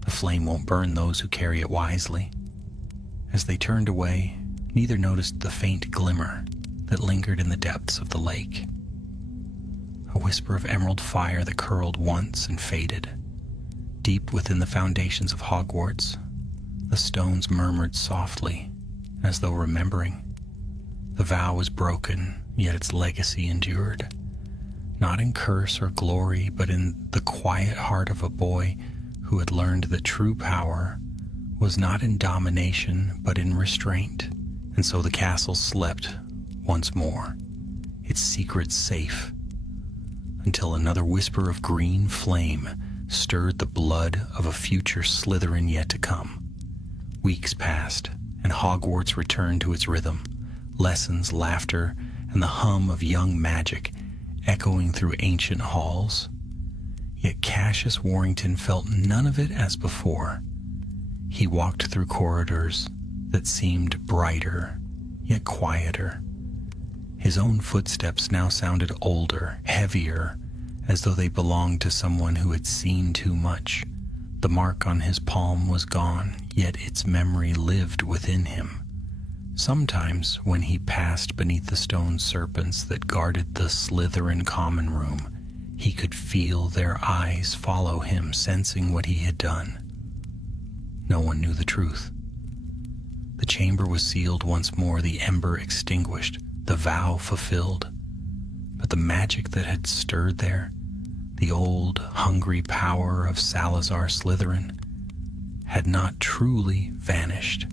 The flame won't burn those who carry it wisely." As they turned away, neither noticed the faint glimmer that lingered in the depths of the lake. A whisper of emerald fire that curled once and faded. Deep within the foundations of Hogwarts, the stones murmured softly, as though remembering. The vow was broken, yet its legacy endured. Not in curse or glory, but in the quiet heart of a boy who had learned that true power was not in domination, but in restraint. And so the castle slept once more, its secrets safe, until another whisper of green flame stirred the blood of a future Slytherin yet to come. Weeks passed, and Hogwarts returned to its rhythm, lessons, laughter, and the hum of young magic echoing through ancient halls. Yet Cassius Warrington felt none of it as before. He walked through corridors that seemed brighter, yet quieter. His own footsteps now sounded older, heavier, as though they belonged to someone who had seen too much. The mark on his palm was gone, yet its memory lived within him. Sometimes, when he passed beneath the stone serpents that guarded the Slytherin common room, he could feel their eyes follow him, sensing what he had done. No one knew the truth. The chamber was sealed once more, the ember extinguished, the vow fulfilled. But the magic that had stirred there, the old, hungry power of Salazar Slytherin, had not truly vanished.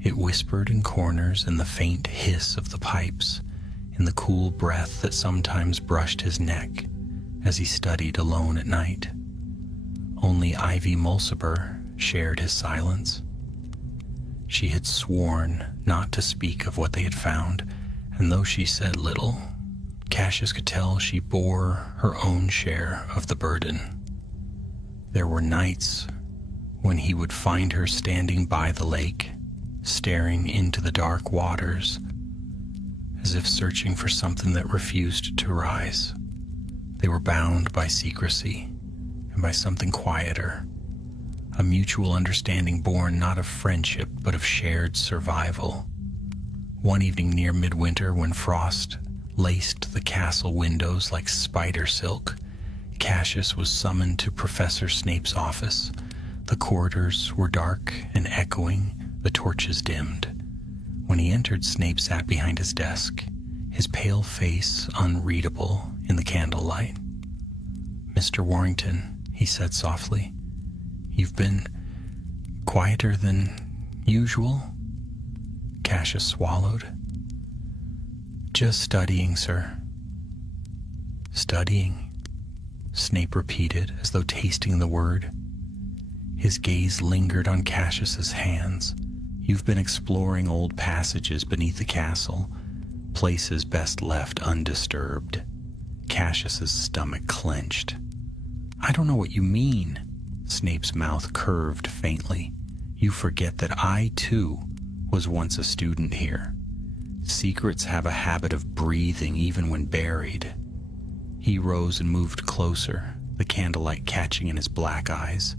It whispered in corners, in the faint hiss of the pipes, in the cool breath that sometimes brushed his neck as he studied alone at night. Only Ivy Mulciber shared his silence. She had sworn not to speak of what they had found, and though she said little, Cassius could tell she bore her own share of the burden. There were nights when he would find her standing by the lake, staring into the dark waters, as if searching for something that refused to rise. They were bound by secrecy and by something quieter, a mutual understanding born not of friendship but of shared survival. One evening near midwinter, when frost laced the castle windows like spider silk, Cassius was summoned to Professor Snape's office. The corridors were dark and echoing, the torches dimmed. When he entered, Snape sat behind his desk, his pale face unreadable in the candlelight. "Mr. Warrington," he said softly, "you've been quieter than usual?" Cassius swallowed. "Just studying, sir." "Studying," Snape repeated, as though tasting the word. His gaze lingered on Cassius's hands. You've been exploring old passages beneath the castle, places best left undisturbed. Cassius's stomach clenched. I don't know what you mean. Snape's mouth curved faintly. You forget that I, too, was once a student here. Secrets have a habit of breathing even when buried. He rose and moved closer, the candlelight catching in his black eyes.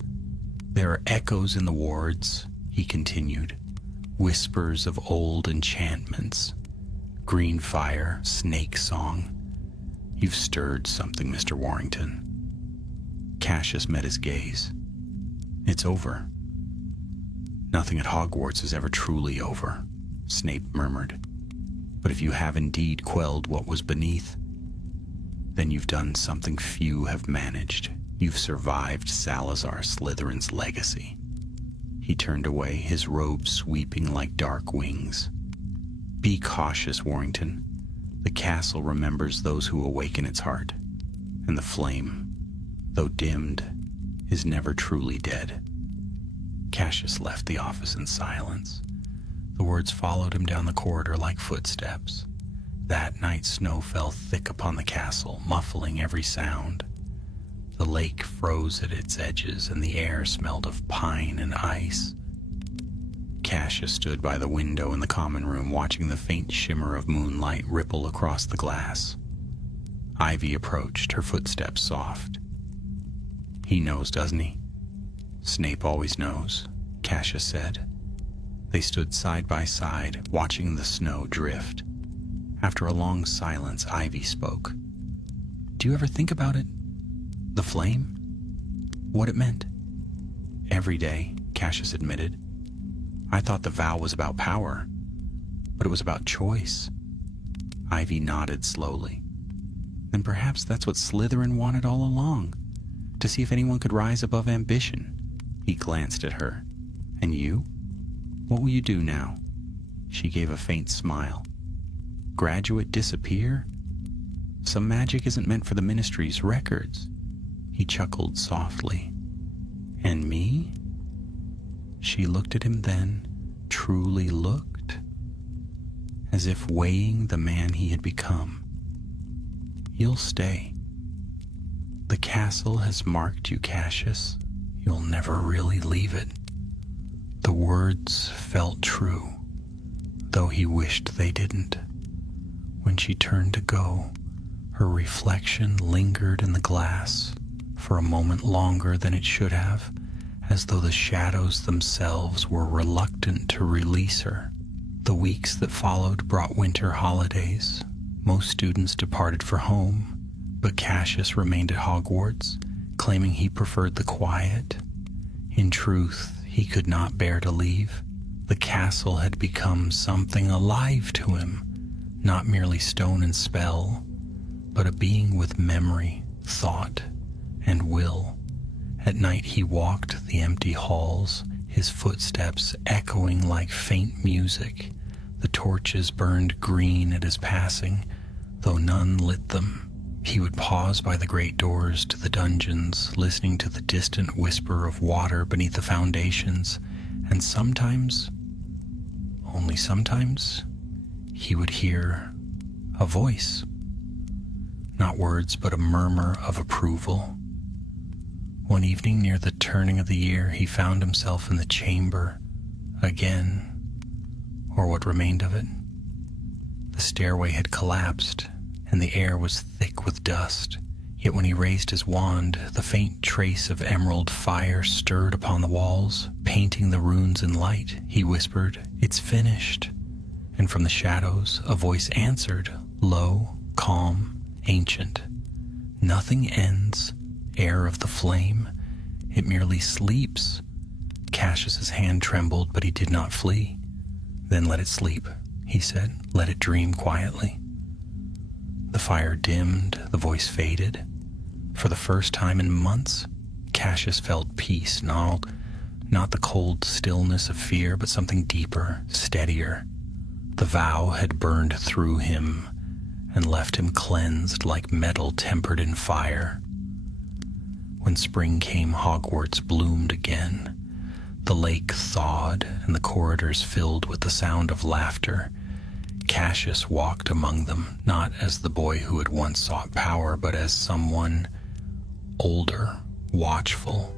There are echoes in the wards, he continued, whispers of old enchantments. Green fire, snake song. You've stirred something, Mr. Warrington. Cassius met his gaze. It's over. Nothing at Hogwarts is ever truly over, Snape murmured. But if you have indeed quelled what was beneath, then you've done something few have managed. You've survived Salazar Slytherin's legacy. He turned away, his robe sweeping like dark wings. Be cautious, Warrington. The castle remembers those who awaken its heart, and the flame, though dimmed, is never truly dead. Cassius left the office in silence. The words followed him down the corridor like footsteps. That night snow fell thick upon the castle, muffling every sound. The lake froze at its edges, and the air smelled of pine and ice. Cassius stood by the window in the common room, watching the faint shimmer of moonlight ripple across the glass. Ivy approached, her footsteps soft. He knows, doesn't he? Snape always knows, Cassius said. They stood side by side, watching the snow drift. After a long silence, Ivy spoke. Do you ever think about it? The flame? What it meant? Every day, Cassius admitted. I thought the vow was about power, but it was about choice. Ivy nodded slowly. Then perhaps that's what Slytherin wanted all along, to see if anyone could rise above ambition. He glanced at her. And you? What will you do now? She gave a faint smile. Graduate disappear? Some magic isn't meant for the ministry's records. He chuckled softly. And me? She looked at him then, truly looked, as if weighing the man he had become. You'll stay. The castle has marked you, Cassius. You'll never really leave it. The words felt true, though he wished they didn't. When she turned to go, her reflection lingered in the glass for a moment longer than it should have, as though the shadows themselves were reluctant to release her. The weeks that followed brought winter holidays. Most students departed for home, but Cassius remained at Hogwarts, claiming he preferred the quiet. In truth, he could not bear to leave. The castle had become something alive to him, not merely stone and spell, but a being with memory, thought, and will. At night he walked the empty halls, his footsteps echoing like faint music. The torches burned green at his passing, though none lit them. He would pause by the great doors to the dungeons, listening to the distant whisper of water beneath the foundations, and sometimes, only sometimes, he would hear a voice. Not words, but a murmur of approval. One evening near the turning of the year, he found himself in the chamber again, or what remained of it. The stairway had collapsed, and the air was thick with dust. Yet when he raised his wand, the faint trace of emerald fire stirred upon the walls, painting the runes in light. He whispered, "It's finished." And from the shadows, a voice answered, low, calm, ancient. "Nothing ends, heir of the flame. It merely sleeps." Cassius's hand trembled, but he did not flee. "Then let it sleep," he said. "Let it dream quietly." The fire dimmed, the voice faded. For the first time in months, Cassius felt peace, not the cold stillness of fear, but something deeper, steadier. The vow had burned through him and left him cleansed like metal tempered in fire. When spring came, Hogwarts bloomed again. The lake thawed, and the corridors filled with the sound of laughter. Cassius walked among them, not as the boy who had once sought power, but as someone older, watchful.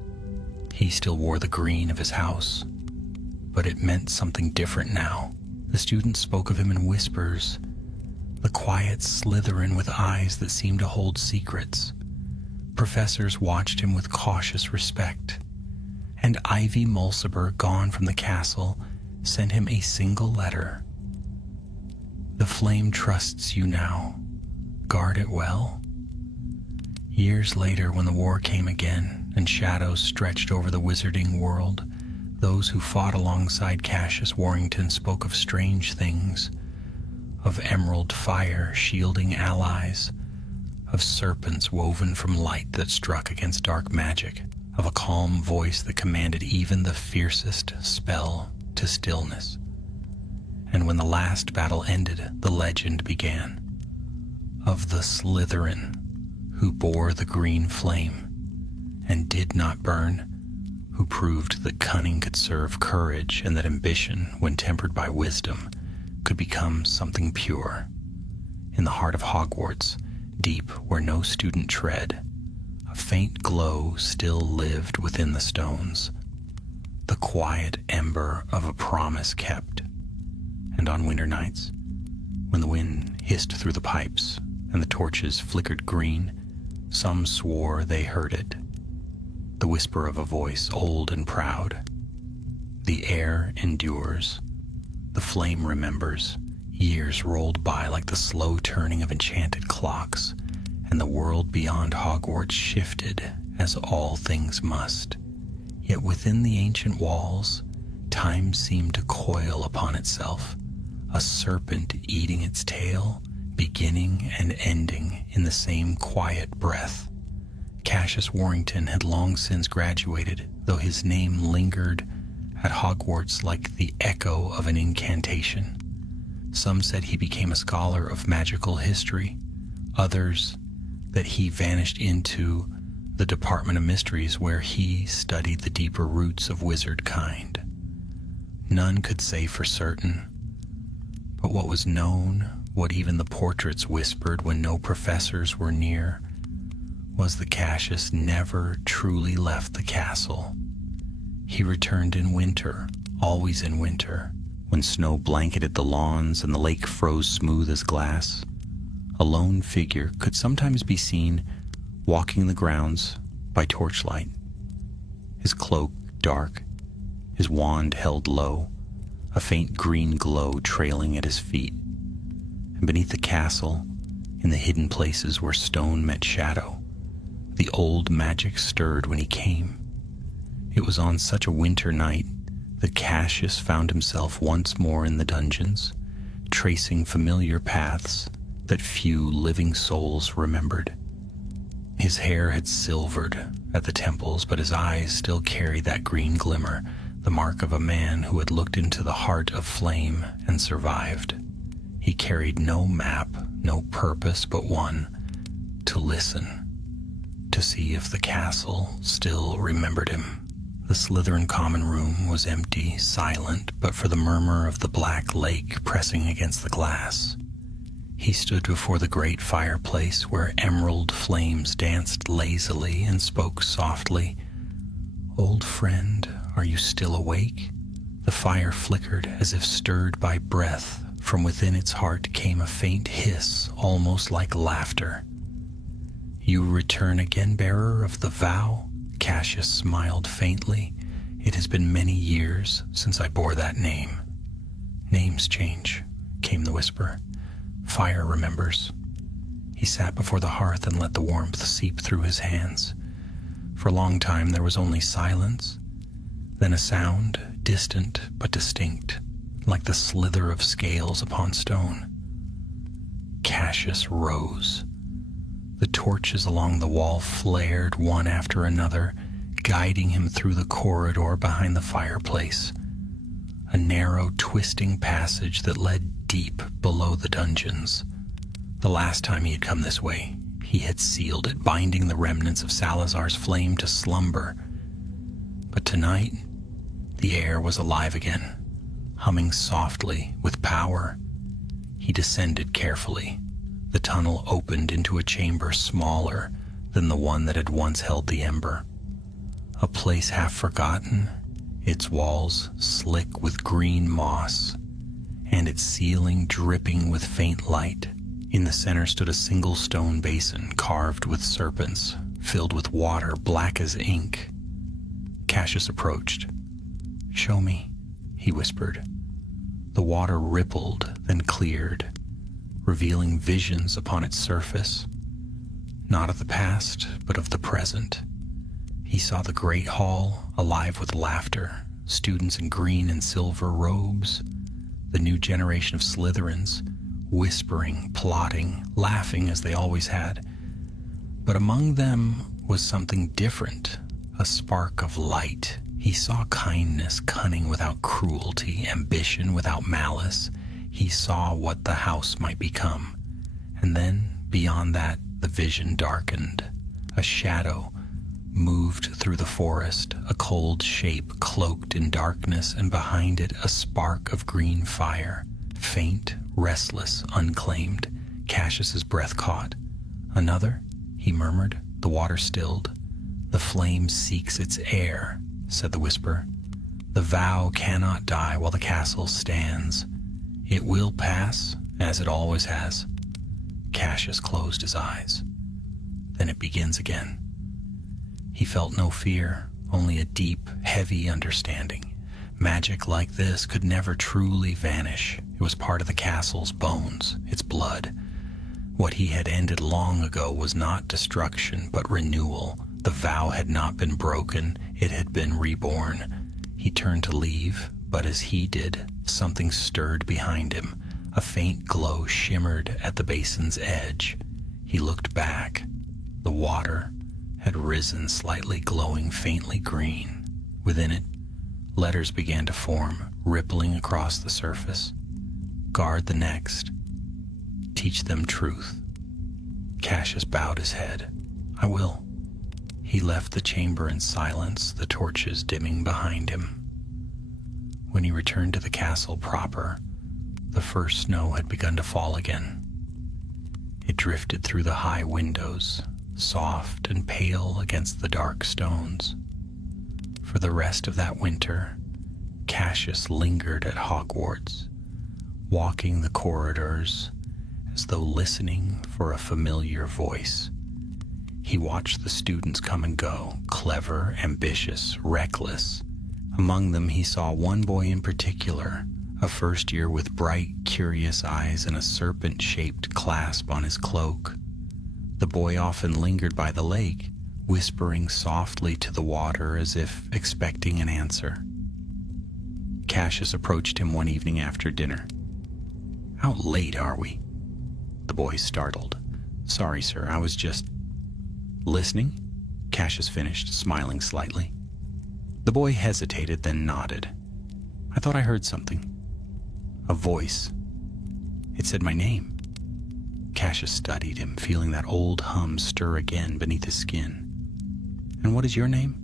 He still wore the green of his house, but it meant something different now. The students spoke of him in whispers, the quiet Slytherin with eyes that seemed to hold secrets. Professors watched him with cautious respect, and Ivy Mulciber, gone from the castle, sent him a single letter. The flame trusts you now. Guard it well. Years later, when the war came again and shadows stretched over the wizarding world, those who fought alongside Cassius Warrington spoke of strange things, of emerald fire shielding allies, of serpents woven from light that struck against dark magic, of a calm voice that commanded even the fiercest spell to stillness. And when the last battle ended, the legend began of the Slytherin who bore the green flame and did not burn, who proved that cunning could serve courage and that ambition, when tempered by wisdom, could become something pure. In the heart of Hogwarts, deep where no student tread, a faint glow still lived within the stones, the quiet ember of a promise kept. And on winter nights, when the wind hissed through the pipes and the torches flickered green, some swore they heard it, the whisper of a voice old and proud. The air endures, the flame remembers. Years rolled by like the slow turning of enchanted clocks, and the world beyond Hogwarts shifted, as all things must. Yet within the ancient walls, time seemed to coil upon itself, a serpent eating its tail, beginning and ending in the same quiet breath. Cassius Warrington had long since graduated, though his name lingered at Hogwarts like the echo of an incantation. Some said he became a scholar of magical history, others that he vanished into the Department of Mysteries, where he studied the deeper roots of wizard kind. None could say for certain, but what was known, what even the portraits whispered when no professors were near, was that Cassius never truly left the castle. He returned in winter, always in winter, when snow blanketed the lawns and the lake froze smooth as glass. A lone figure could sometimes be seen walking the grounds by torchlight, his cloak dark, his wand held low, a faint green glow trailing at his feet. And beneath the castle, in the hidden places where stone met shadow, the old magic stirred when he came. It was on such a winter night that Cassius found himself once more in the dungeons, tracing familiar paths that few living souls remembered. His hair had silvered at the temples, but his eyes still carried that green glimmer, the mark of a man who had looked into the heart of flame and survived. He carried no map, no purpose but one: to listen, to see if the castle still remembered him. The Slytherin common room was empty, silent, but for the murmur of the black lake pressing against the glass. He stood before the great fireplace where emerald flames danced lazily and spoke softly. "Old friend, are you still awake?" The fire flickered as if stirred by breath. From within its heart came a faint hiss, almost like laughter. "You return again, bearer of the vow?" Cassius smiled faintly. "It has been many years since I bore that name." "Names change," came the whisper. "Fire remembers." He sat before the hearth and let the warmth seep through his hands. For a long time there was only silence, then a sound, distant but distinct, like the slither of scales upon stone. Cassius rose. The torches along the wall flared one after another, guiding him through the corridor behind the fireplace, a narrow, twisting passage that led deep below the dungeons. The last time he had come this way, He had sealed it, binding the remnants of Salazar's flame to slumber. But tonight, the air was alive again, humming softly with power. He descended carefully. The tunnel opened into a chamber smaller than the one that had once held the ember. A place half forgotten, its walls slick with green moss, and its ceiling dripping with faint light. In the center stood a single stone basin carved with serpents, filled with water black as ink. Cassius approached. "Show me," he whispered. The water rippled, then cleared, revealing visions upon its surface, not of the past, but of the present. He saw the great hall alive with laughter, students in green and silver robes, the new generation of Slytherins, whispering, plotting, laughing as they always had. But among them was something different, a spark of light. He saw kindness, cunning without cruelty, ambition without malice. He saw what the house might become. And then, beyond that, the vision darkened. A shadow moved through the forest, a cold shape cloaked in darkness, and behind it a spark of green fire, faint, restless, unclaimed. Cassius's breath caught. "Another?" he murmured. The water stilled. "The flame seeks its heir," said the whisper. "The vow cannot die while the castle stands. It will pass, as it always has." Cassius closed his eyes. Then it begins again. He felt no fear, only a deep, heavy understanding. Magic like this could never truly vanish. It was part of the castle's bones, its blood. What he had ended long ago was not destruction, but renewal. The vow had not been broken, it had been reborn. He turned to leave, but as he did, something stirred behind him. A faint glow shimmered at the basin's edge. He looked back. The water had risen slightly, glowing faintly green. Within it, letters began to form, rippling across the surface. "Guard the next. Teach them truth." Cassius bowed his head. "I will." He left the chamber in silence, the torches dimming behind him. When he returned to the castle proper, the first snow had begun to fall again. It drifted through the high windows, soft and pale against the dark stones. For the rest of that winter, Cassius lingered at Hogwarts, walking the corridors as though listening for a familiar voice. He watched the students come and go, clever, ambitious, reckless. Among them he saw one boy in particular, a first year with bright, curious eyes and a serpent-shaped clasp on his cloak. The boy often lingered by the lake, whispering softly to the water as if expecting an answer. Cassius approached him one evening after dinner. "How late are we?" The boy startled. "Sorry, sir, I was just..." "Listening?" Cassius finished, smiling slightly. The boy hesitated, then nodded. "I thought I heard something. A voice. It said my name." Cassius studied him, feeling that old hum stir again beneath his skin. "And what is your name?"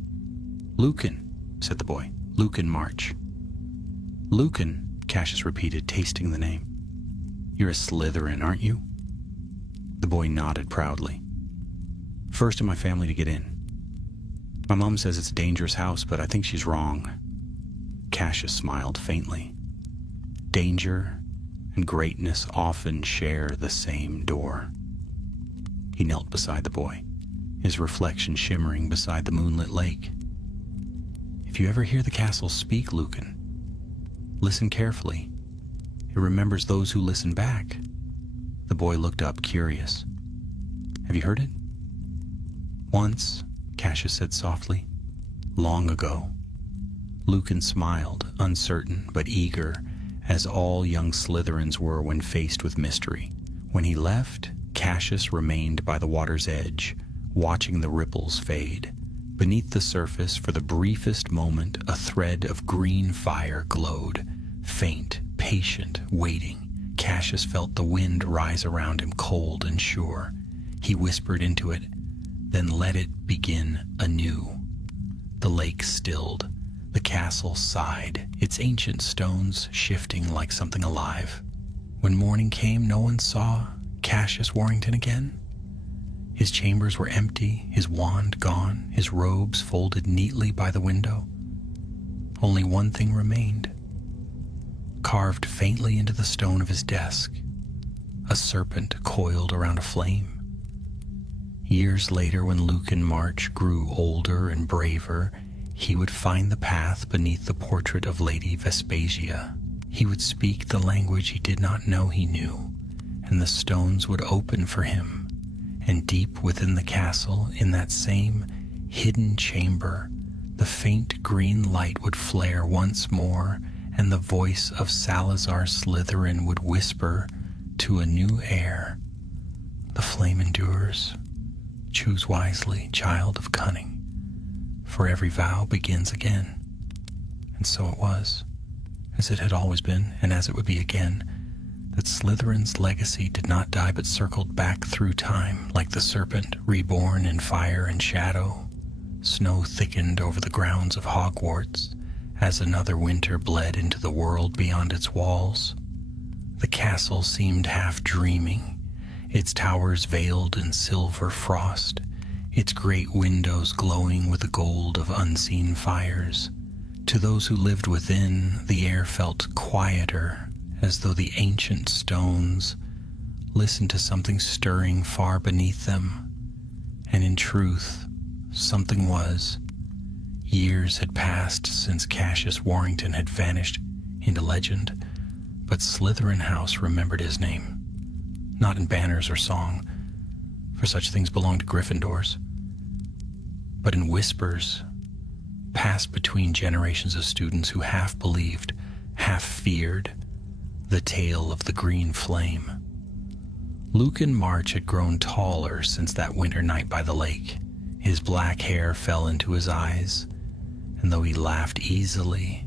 "Lucan," said the boy. "Lucan March." "Lucan," Cassius repeated, tasting the name. "You're a Slytherin, aren't you?" The boy nodded proudly. "First in my family to get in. My mom says it's a dangerous house, but I think she's wrong." Cassius smiled faintly. Danger and greatness often share the same door. He knelt beside the boy, his reflection shimmering beside the moonlit lake. "If you ever hear the castle speak, Lucan, listen carefully. It remembers those who listen back." The boy looked up, curious. "Have you heard it?" "Once," Cassius said softly. "Long ago." Lucan smiled, uncertain but eager, as all young Slytherins were when faced with mystery. When he left, Cassius remained by the water's edge, watching the ripples fade. Beneath the surface, for the briefest moment, a thread of green fire glowed, faint, patient, waiting. Cassius felt the wind rise around him, cold and sure. He whispered into it, then let it begin anew. The lake stilled. The castle sighed, its ancient stones shifting like something alive. When morning came, no one saw Cassius Warrington again. His chambers were empty, his wand gone, his robes folded neatly by the window. Only one thing remained. Carved faintly into the stone of his desk, a serpent coiled around a flame. Years later, when Lucan March grew older and braver, he would find the path beneath the portrait of Lady Vespasia. He would speak the language he did not know he knew, and the stones would open for him. And deep within the castle, in that same hidden chamber, the faint green light would flare once more, and the voice of Salazar Slytherin would whisper to a new heir, "The flame endures. Choose wisely, child of cunning, for every vow begins again." And so it was, as it had always been, and as it would be again, that Slytherin's legacy did not die but circled back through time like the serpent reborn in fire and shadow. Snow thickened over the grounds of Hogwarts as another winter bled into the world beyond its walls. The castle seemed half dreaming, its towers veiled in silver frost, its great windows glowing with the gold of unseen fires. To those who lived within, the air felt quieter, as though the ancient stones listened to something stirring far beneath them. And in truth, something was. Years had passed since Cassius Warrington had vanished into legend, but Slytherin House remembered his name. Not in banners or song, for such things belonged to Gryffindors, but in whispers passed between generations of students who half believed, half feared, the tale of the green flame. Lucan March had grown taller since that winter night by the lake. His black hair fell into his eyes, and though he laughed easily,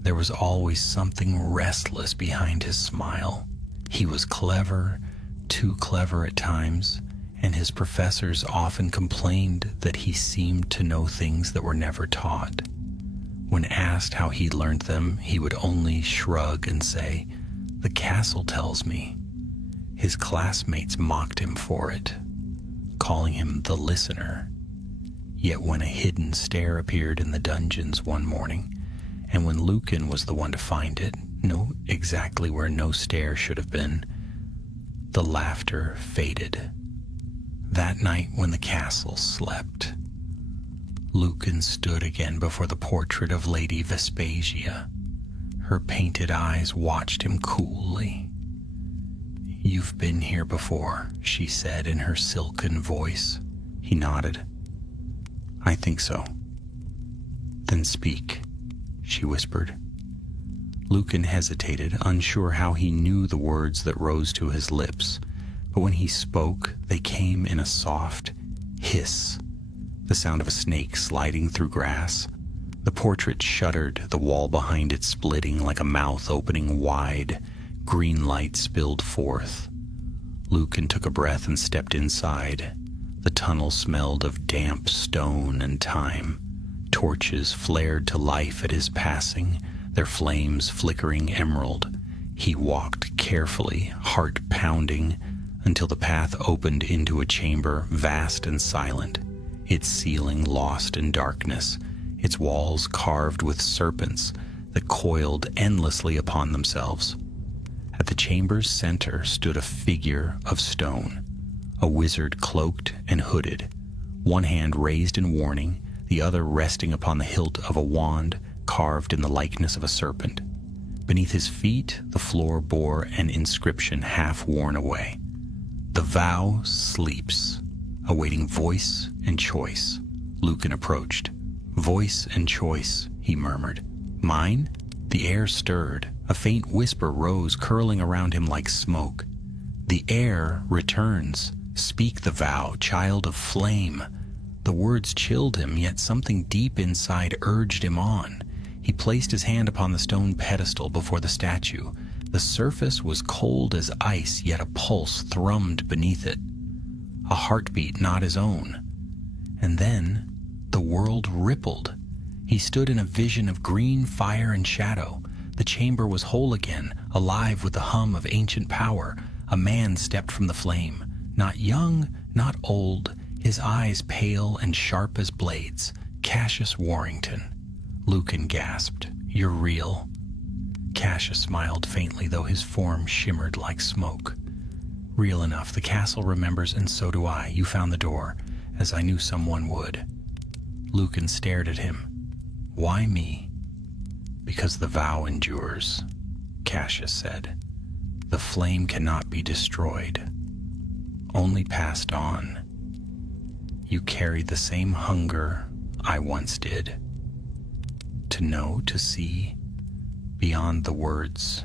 there was always something restless behind his smile. He was clever, too clever at times, and his professors often complained that he seemed to know things that were never taught. When asked how he learned them, he would only shrug and say, "The castle tells me." His classmates mocked him for it, calling him the listener. Yet when a hidden stair appeared in the dungeons one morning, and when Lucan was the one to find it, exactly where no stair should have been, the laughter faded. That night when the castle slept, Lucan stood again before the portrait of Lady Vespasia. Her painted eyes watched him coolly. "You've been here before," she said in her silken voice. He nodded. "I think so." "Then speak," she whispered. Lucan hesitated, unsure how he knew the words that rose to his lips, but when he spoke, they came in a soft hiss, the sound of a snake sliding through grass. The portrait shuddered, the wall behind it splitting like a mouth opening wide. Green light spilled forth. Lucan took a breath and stepped inside. The tunnel smelled of damp stone and time. Torches flared to life at his passing, their flames flickering emerald. He walked carefully, heart pounding, until the path opened into a chamber vast and silent, its ceiling lost in darkness, its walls carved with serpents that coiled endlessly upon themselves. At the chamber's center stood a figure of stone, a wizard cloaked and hooded, one hand raised in warning, the other resting upon the hilt of a wand carved in the likeness of a serpent. Beneath his feet, the floor bore an inscription half worn away. "The vow sleeps, awaiting voice and choice." Lucan approached. "Voice and choice," he murmured. "Mine?" The air stirred. A faint whisper rose, curling around him like smoke. "The air returns. Speak the vow, child of flame." The words chilled him, yet something deep inside urged him on. He placed his hand upon the stone pedestal before the statue. The surface was cold as ice, yet a pulse thrummed beneath it. a heartbeat not his own. And then the world rippled. He stood in a vision of green fire and shadow. The chamber was whole again, alive with the hum of ancient power. A man stepped from the flame, not young, not old, his eyes pale and sharp as blades. Cassius Warrington. Lucan gasped, "You're real." Cassius smiled faintly, though his form shimmered like smoke. "Real enough. The castle remembers, and so do I. You found the door, as I knew someone would." Lucan stared at him. "Why me?" "Because the vow endures," Cassius said. "The flame cannot be destroyed, only passed on. You carry the same hunger I once did. To know, to see, beyond the words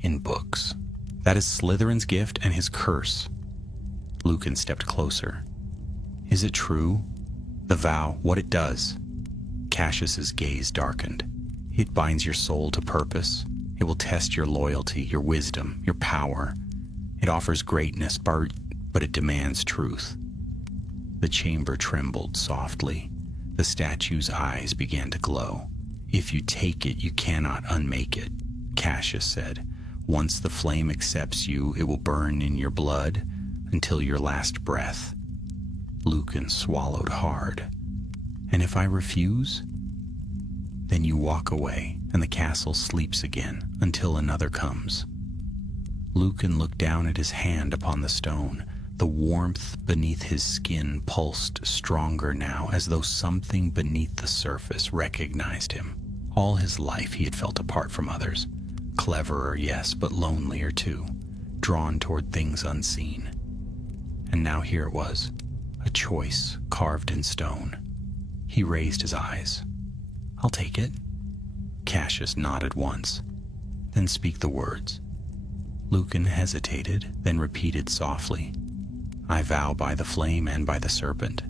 in books. That is Slytherin's gift and his curse." Lucan stepped closer. "Is it true? The vow, what it does?" Cassius's gaze darkened. "It binds your soul to purpose. It will test your loyalty, your wisdom, your power. It offers greatness, but it demands truth." The chamber trembled softly. The statue's eyes began to glow. "If you take it, you cannot unmake it," Cassius said. "Once the flame accepts you, it will burn in your blood until your last breath." Lucan swallowed hard. "And if I refuse?" "Then you walk away, and the castle sleeps again until another comes." Lucan looked down at his hand upon the stone. The warmth beneath his skin pulsed stronger now, as though something beneath the surface recognized him. All his life he had felt apart from others. Cleverer, yes, but lonelier too, drawn toward things unseen. And now here it was, a choice carved in stone. He raised his eyes. "I'll take it." Cassius nodded once. "Then speak the words." Lucan hesitated, then repeated softly, "I vow by the flame and by the serpent.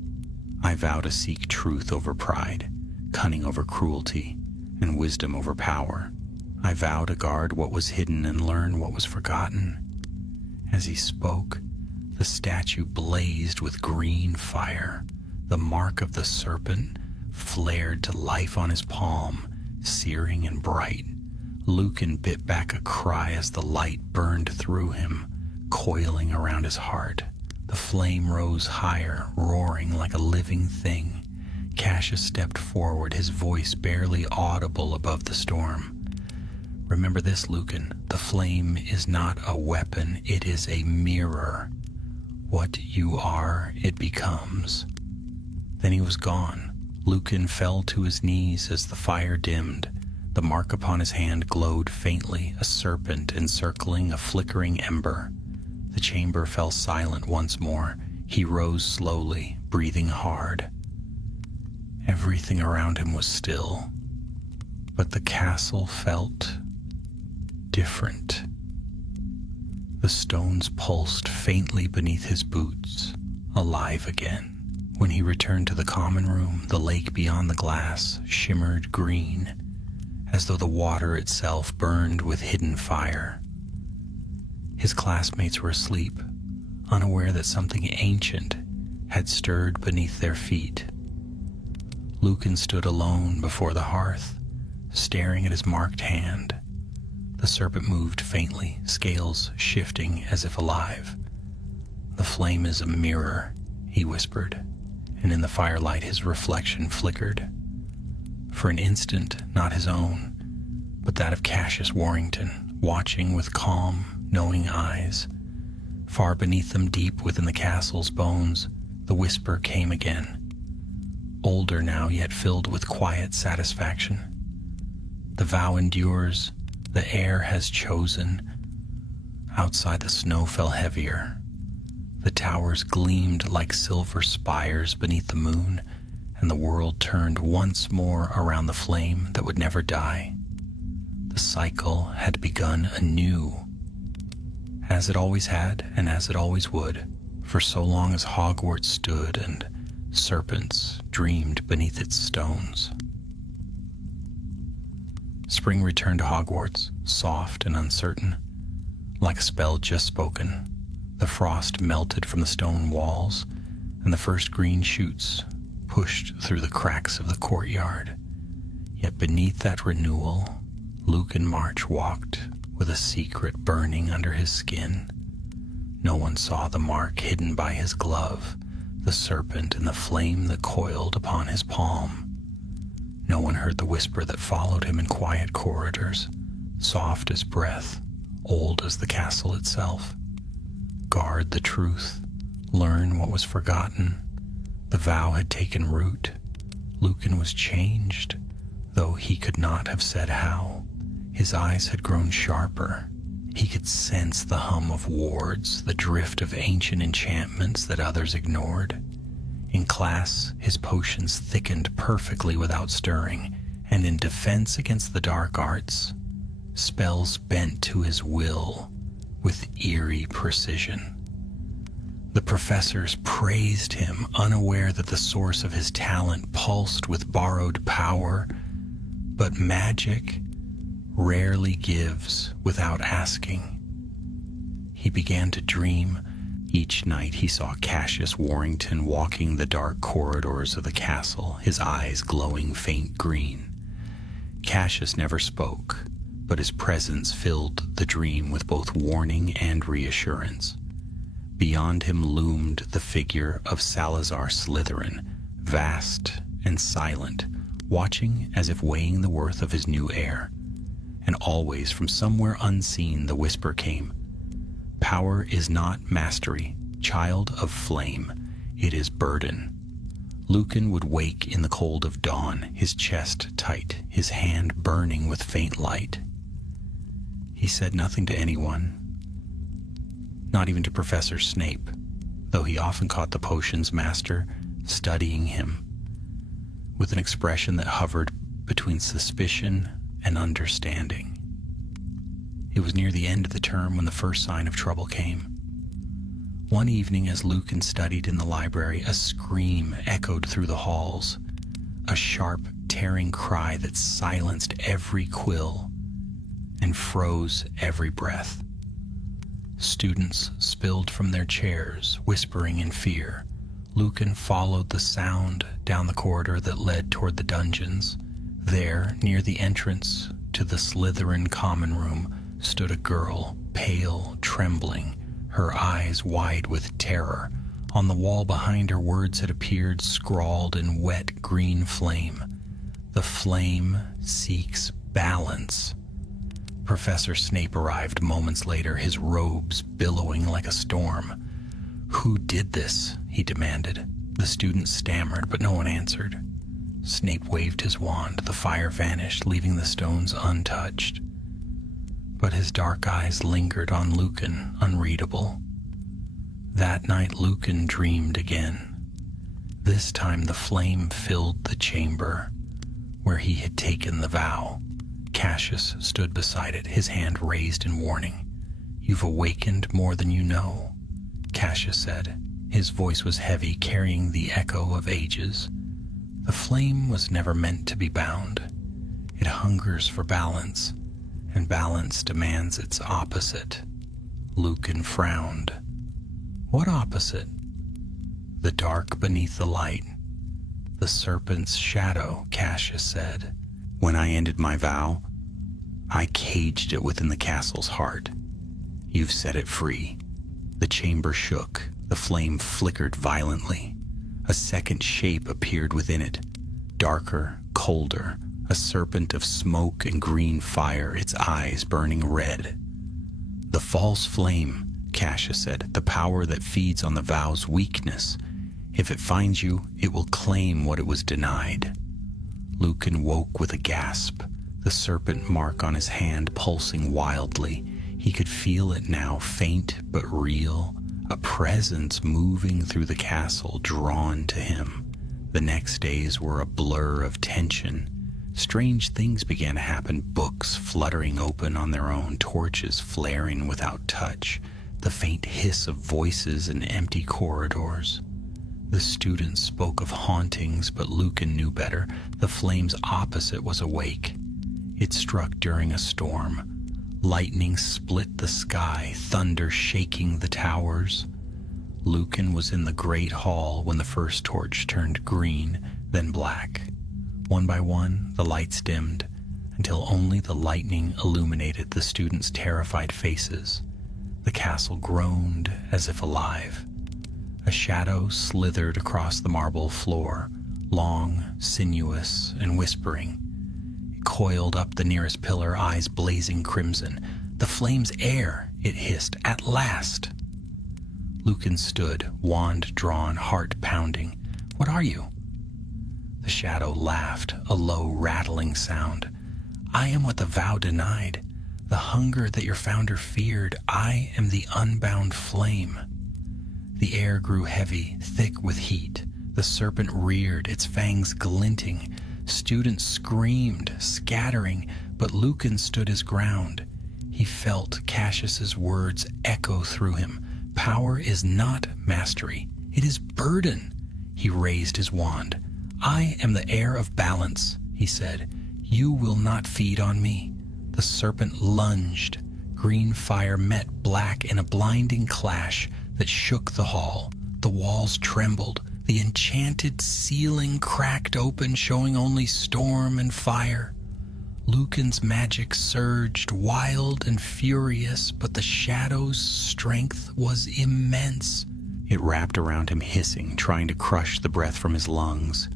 I vow to seek truth over pride, cunning over cruelty, and wisdom over power. I vow to guard what was hidden and learn what was forgotten." As he spoke, the statue blazed with green fire. The mark of the serpent flared to life on his palm, searing and bright. Lucan bit back a cry as the light burned through him, coiling around his heart. The flame rose higher, roaring like a living thing. Cassius stepped forward, his voice barely audible above the storm. "Remember this, Lucan. The flame is not a weapon, it is a mirror. What you are, it becomes." Then he was gone. Lucan fell to his knees as the fire dimmed. The mark upon his hand glowed faintly, a serpent encircling a flickering ember. The chamber fell silent once more. He rose slowly, breathing hard. Everything around him was still, but the castle felt different. The stones pulsed faintly beneath his boots, alive again. When he returned to the common room, the lake beyond the glass shimmered green, as though the water itself burned with hidden fire. His classmates were asleep, unaware that something ancient had stirred beneath their feet. Lucan stood alone before the hearth, staring at his marked hand. The serpent moved faintly, scales shifting as if alive. "The flame is a mirror," he whispered, and in the firelight his reflection flickered. For an instant, not his own, but that of Cassius Warrington, watching with calm, knowing eyes. Far beneath them, deep within the castle's bones, the whisper came again. Older now, yet filled with quiet satisfaction. "The vow endures. The air has chosen." Outside, the snow fell heavier. The towers gleamed like silver spires beneath the moon, and the world turned once more around the flame that would never die. The cycle had begun anew, as it always had and as it always would, for so long as Hogwarts stood and serpents dreamed beneath its stones. Spring returned to Hogwarts, soft and uncertain, like a spell just spoken. The frost melted from the stone walls, and the first green shoots pushed through the cracks of the courtyard. Yet beneath that renewal, Lucan March walked with a secret burning under his skin. No one saw the mark hidden by his glove, the serpent and the flame that coiled upon his palm. No one heard the whisper that followed him in quiet corridors, soft as breath, old as the castle itself. Guard the truth, learn what was forgotten. The vow had taken root. Lucan was changed, though he could not have said how. His eyes had grown sharper. He could sense the hum of wards, the drift of ancient enchantments that others ignored. In class, his potions thickened perfectly without stirring, and in defense against the dark arts, spells bent to his will with eerie precision. The professors praised him, unaware that the source of his talent pulsed with borrowed power, but magic rarely gives without asking. He began to dream. Each night he saw Cassius Warrington walking the dark corridors of the castle, his eyes glowing faint green. Cassius never spoke, but his presence filled the dream with both warning and reassurance. Beyond him loomed the figure of Salazar Slytherin, vast and silent, watching as if weighing the worth of his new heir. And always from somewhere unseen the whisper came, "Power is not mastery, child of flame. It is burden." Lucan would wake in the cold of dawn, his chest tight, his hand burning with faint light. He said nothing to anyone, not even to Professor Snape, though he often caught the potions master studying him with an expression that hovered between suspicion and understanding. It was near the end of the term when the first sign of trouble came. One evening as Lucan studied in the library, a scream echoed through the halls, a sharp, tearing cry that silenced every quill and froze every breath. Students spilled from their chairs, whispering in fear. Lucan followed the sound down the corridor that led toward the dungeons. There, near the entrance to the Slytherin common room, stood a girl, pale, trembling, her eyes wide with terror. On the wall behind her, words had appeared, scrawled in wet green flame. "The flame seeks balance." Professor Snape arrived moments later, his robes billowing like a storm. "Who did this?" he demanded. The students stammered, but no one answered. Snape waved his wand. The fire vanished, leaving the stones untouched. But his dark eyes lingered on Lucan, unreadable. That night Lucan dreamed again. This time the flame filled the chamber where he had taken the vow. Cassius stood beside it, his hand raised in warning. "You've awakened more than you know," Cassius said. His voice was heavy, carrying the echo of ages. "The flame was never meant to be bound. It hungers for balance, and balance demands its opposite." Lucan frowned. "What opposite?" "The dark beneath the light. The serpent's shadow," Cassius said. "When I ended my vow, I caged it within the castle's heart. You've set it free." The chamber shook. The flame flickered violently. A second shape appeared within it, darker, colder, a serpent of smoke and green fire, its eyes burning red. "The false flame," Cassius said, "the power that feeds on the vow's weakness. If it finds you, it will claim what it was denied." Lucan woke with a gasp, the serpent mark on his hand pulsing wildly. He could feel it now, faint but real, a presence moving through the castle, drawn to him. The next days were a blur of tension. Strange things began to happen, books fluttering open on their own, torches flaring without touch, the faint hiss of voices in empty corridors. The students spoke of hauntings, but Lucan knew better. The flame's opposite was awake. It struck during a storm. Lightning split the sky, thunder shaking the towers. Lucan was in the great hall when the first torch turned green, then black. One by one, the lights dimmed, until only the lightning illuminated the students' terrified faces. The castle groaned as if alive. A shadow slithered across the marble floor, long, sinuous, and whispering. It coiled up the nearest pillar, eyes blazing crimson. "The flame's air," it hissed, "at last." Lucan stood, wand drawn, heart pounding. "What are you?" The shadow laughed, a low, rattling sound. "I am what the vow denied, the hunger that your founder feared. I am the unbound flame." The air grew heavy, thick with heat. The serpent reared, its fangs glinting. Students screamed, scattering, but Lucan stood his ground. He felt Cassius's words echo through him. "Power is not mastery. It is burden." He raised his wand. "I am the heir of balance," he said. "You will not feed on me." The serpent lunged. Green fire met black in a blinding clash that shook the hall. The walls trembled. The enchanted ceiling cracked open, showing only storm and fire. Lucan's magic surged, wild and furious, but the shadow's strength was immense. It wrapped around him, hissing, trying to crush the breath from his lungs.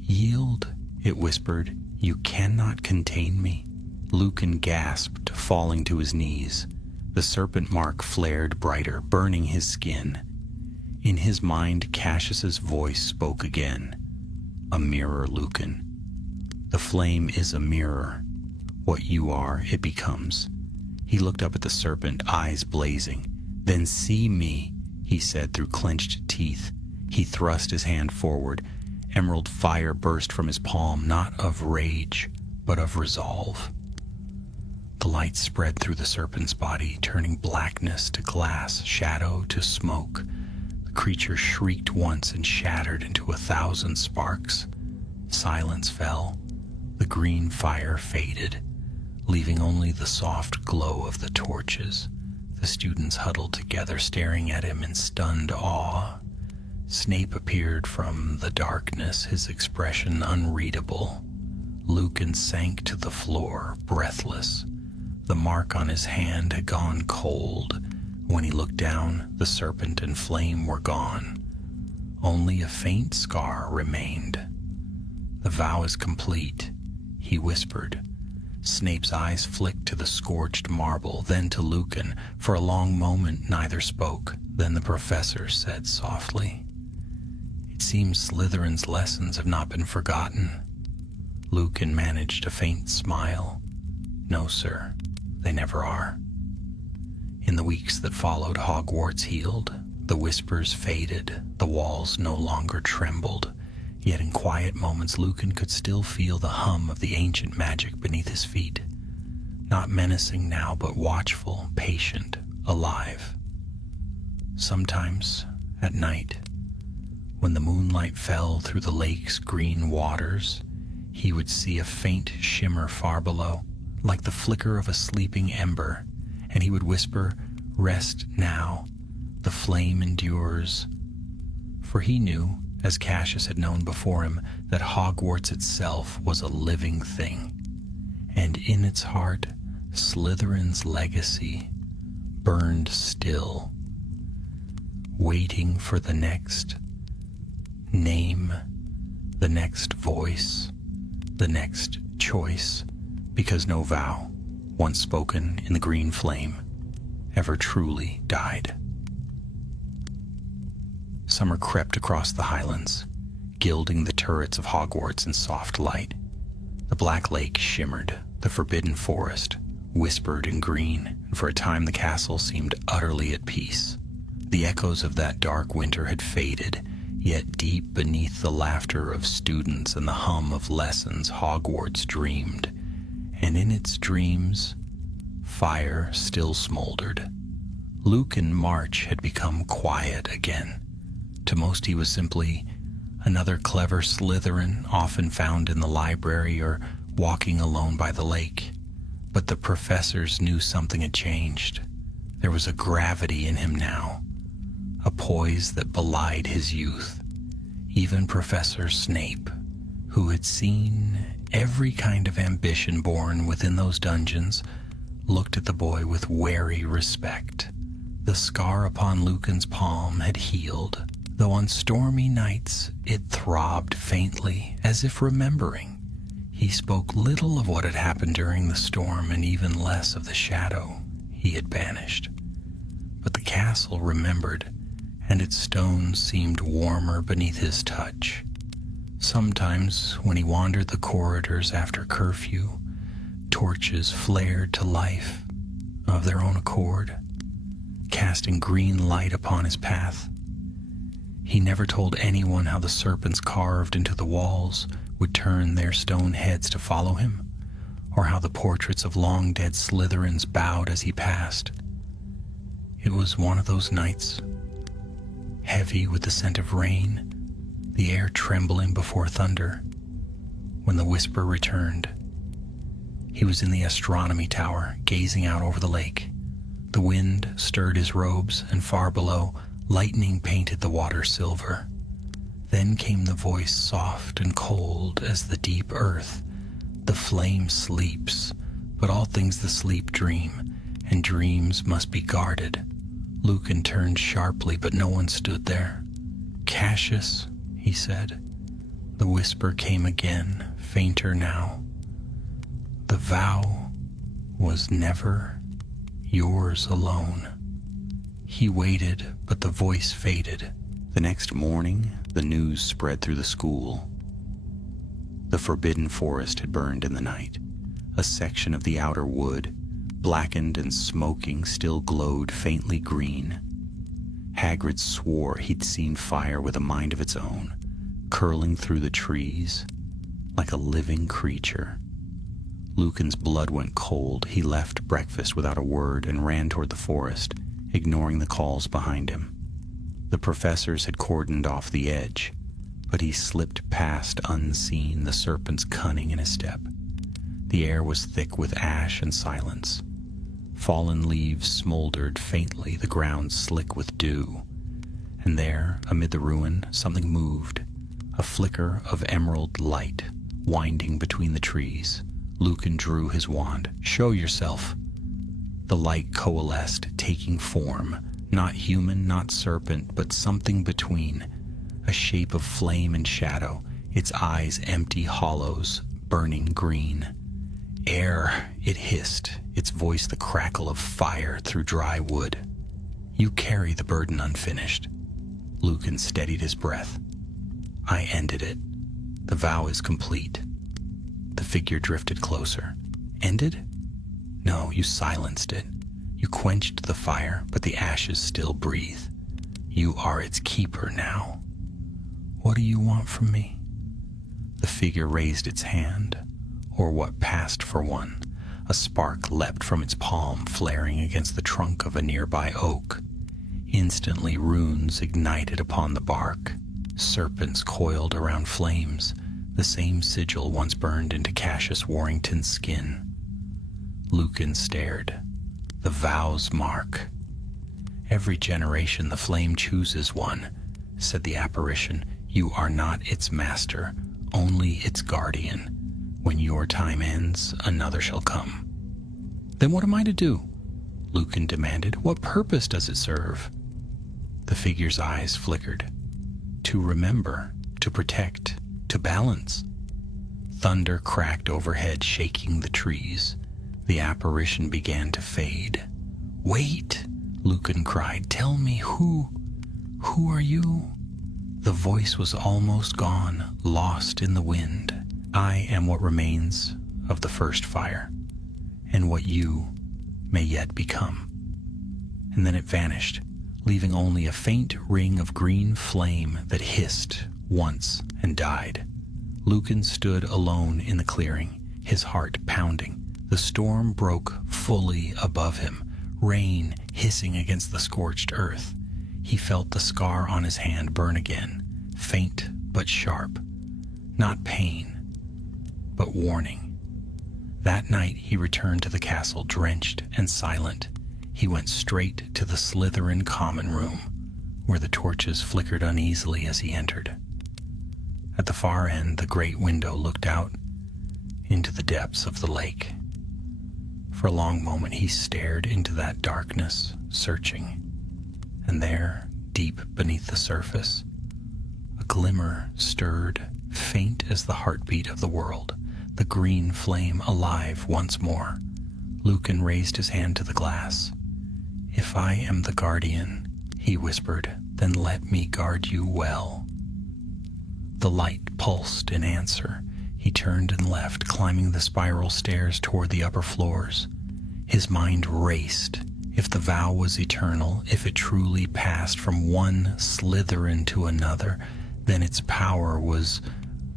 "Yield," it whispered. "You cannot contain me." Lucan gasped, falling to his knees. The serpent mark flared brighter, burning his skin. In his mind, Cassius's voice spoke again. "A mirror, Lucan. The flame is a mirror. What you are, it becomes." He looked up at the serpent, eyes blazing. "Then see me," he said through clenched teeth. He thrust his hand forward. Emerald fire burst from his palm, not of rage, but of resolve. The light spread through the serpent's body, turning blackness to glass, shadow to smoke. The creature shrieked once and shattered into 1,000 sparks. Silence fell. The green fire faded, leaving only the soft glow of the torches. The students huddled together, staring at him in stunned awe. Snape appeared from the darkness, his expression unreadable. Lucan sank to the floor, breathless. The mark on his hand had gone cold. When he looked down, the serpent and flame were gone. Only a faint scar remained. "The vow is complete," he whispered. Snape's eyes flicked to the scorched marble, then to Lucan. For a long moment, neither spoke. Then the professor said softly, "It seems Slytherin's lessons have not been forgotten." Lucan managed a faint smile. "No, sir. They never are." In the weeks that followed, Hogwarts healed. The whispers faded. The walls no longer trembled. Yet in quiet moments, Lucan could still feel the hum of the ancient magic beneath his feet. Not menacing now, but watchful, patient, alive. Sometimes, at night, when the moonlight fell through the lake's green waters, he would see a faint shimmer far below, like the flicker of a sleeping ember, and he would whisper, "Rest now, the flame endures." For he knew, as Cassius had known before him, that Hogwarts itself was a living thing, and in its heart, Slytherin's legacy burned still, waiting for the next name, the next voice, the next choice, because no vow, once spoken in the green flame, ever truly died. Summer crept across the highlands, gilding the turrets of Hogwarts in soft light. The black lake shimmered, the forbidden forest whispered in green, and for a time the castle seemed utterly at peace. The echoes of that dark winter had faded, yet deep beneath the laughter of students and the hum of lessons, Hogwarts dreamed, and in its dreams, fire still smoldered. Lucan March had become quiet again. To most he was simply another clever Slytherin, often found in the library or walking alone by the lake. But the professors knew something had changed. There was a gravity in him now, a poise that belied his youth. Even Professor Snape, who had seen every kind of ambition born within those dungeons, looked at the boy with wary respect. The scar upon Lucan's palm had healed, though on stormy nights it throbbed faintly, as if remembering. He spoke little of what had happened during the storm, and even less of the shadow he had banished. But the castle remembered, and its stones seemed warmer beneath his touch. Sometimes, when he wandered the corridors after curfew, torches flared to life of their own accord, casting green light upon his path. He never told anyone how the serpents carved into the walls would turn their stone heads to follow him, or how the portraits of long-dead Slytherins bowed as he passed. It was one of those nights, heavy with the scent of rain, the air trembling before thunder, when the whisper returned. He was in the astronomy tower, gazing out over the lake. The wind stirred his robes, and far below, lightning painted the water silver. Then came the voice, soft and cold as the deep earth. The flame sleeps, but all things the sleep dream, and dreams must be guarded. Lucan turned sharply, but no one stood there. "Cassius," he said. The whisper came again, fainter now. "The vow was never yours alone." He waited, but the voice faded. The next morning, the news spread through the school. The forbidden forest had burned in the night. A section of the outer wood, blackened and smoking, still glowed faintly green. Hagrid swore he'd seen fire with a mind of its own, curling through the trees like a living creature. Lucan's blood went cold. He left breakfast without a word and ran toward the forest, ignoring the calls behind him. The professors had cordoned off the edge, but he slipped past unseen, the serpent's cunning in his step. The air was thick with ash and silence. Fallen leaves smoldered faintly, the ground slick with dew. And there, amid the ruin, something moved, a flicker of emerald light winding between the trees. Lucan drew his wand. "Show yourself." The light coalesced, taking form, not human, not serpent, but something between, a shape of flame and shadow, its eyes empty hollows, burning green. "Air," it hissed, its voice the crackle of fire through dry wood. "You carry the burden unfinished." Lucan steadied his breath. "I ended it. The vow is complete." The figure drifted closer. "Ended?" "No, you silenced it. You quenched the fire, but the ashes still breathe. You are its keeper now." "What do you want from me?" The figure raised its hand, or what passed for one. A spark leapt from its palm, flaring against the trunk of a nearby oak. Instantly runes ignited upon the bark. Serpents coiled around flames, the same sigil once burned into Cassius Warrington's skin. Lucan stared. The vow's mark. "Every generation the flame chooses one," said the apparition. "You are not its master, only its guardian. When your time ends, another shall come." "Then what am I to do?" Lucan demanded. "What purpose does it serve?" The figure's eyes flickered. "To remember, to protect, to balance." Thunder cracked overhead, shaking the trees. The apparition began to fade. "Wait!" Lucan cried. "Tell me who are you?" The voice was almost gone, lost in the wind. "I am what remains of the first fire, and what you may yet become." And then it vanished, leaving only a faint ring of green flame that hissed once and died. Lucan stood alone in the clearing, his heart pounding. The storm broke fully above him, rain hissing against the scorched earth. He felt the scar on his hand burn again, faint but sharp. Not pain, but warning. That night he returned to the castle drenched and silent. He went straight to the Slytherin common room, where the torches flickered uneasily as he entered. At the far end, the great window looked out into the depths of the lake. For a long moment he stared into that darkness, searching. And there, deep beneath the surface, a glimmer stirred, faint as the heartbeat of the world, the green flame alive once more. Lucan raised his hand to the glass. "If I am the guardian," he whispered, "then let me guard you well." The light pulsed in answer. He turned and left, climbing the spiral stairs toward the upper floors. His mind raced. If the vow was eternal, if it truly passed from one Slytherin to another, then its power was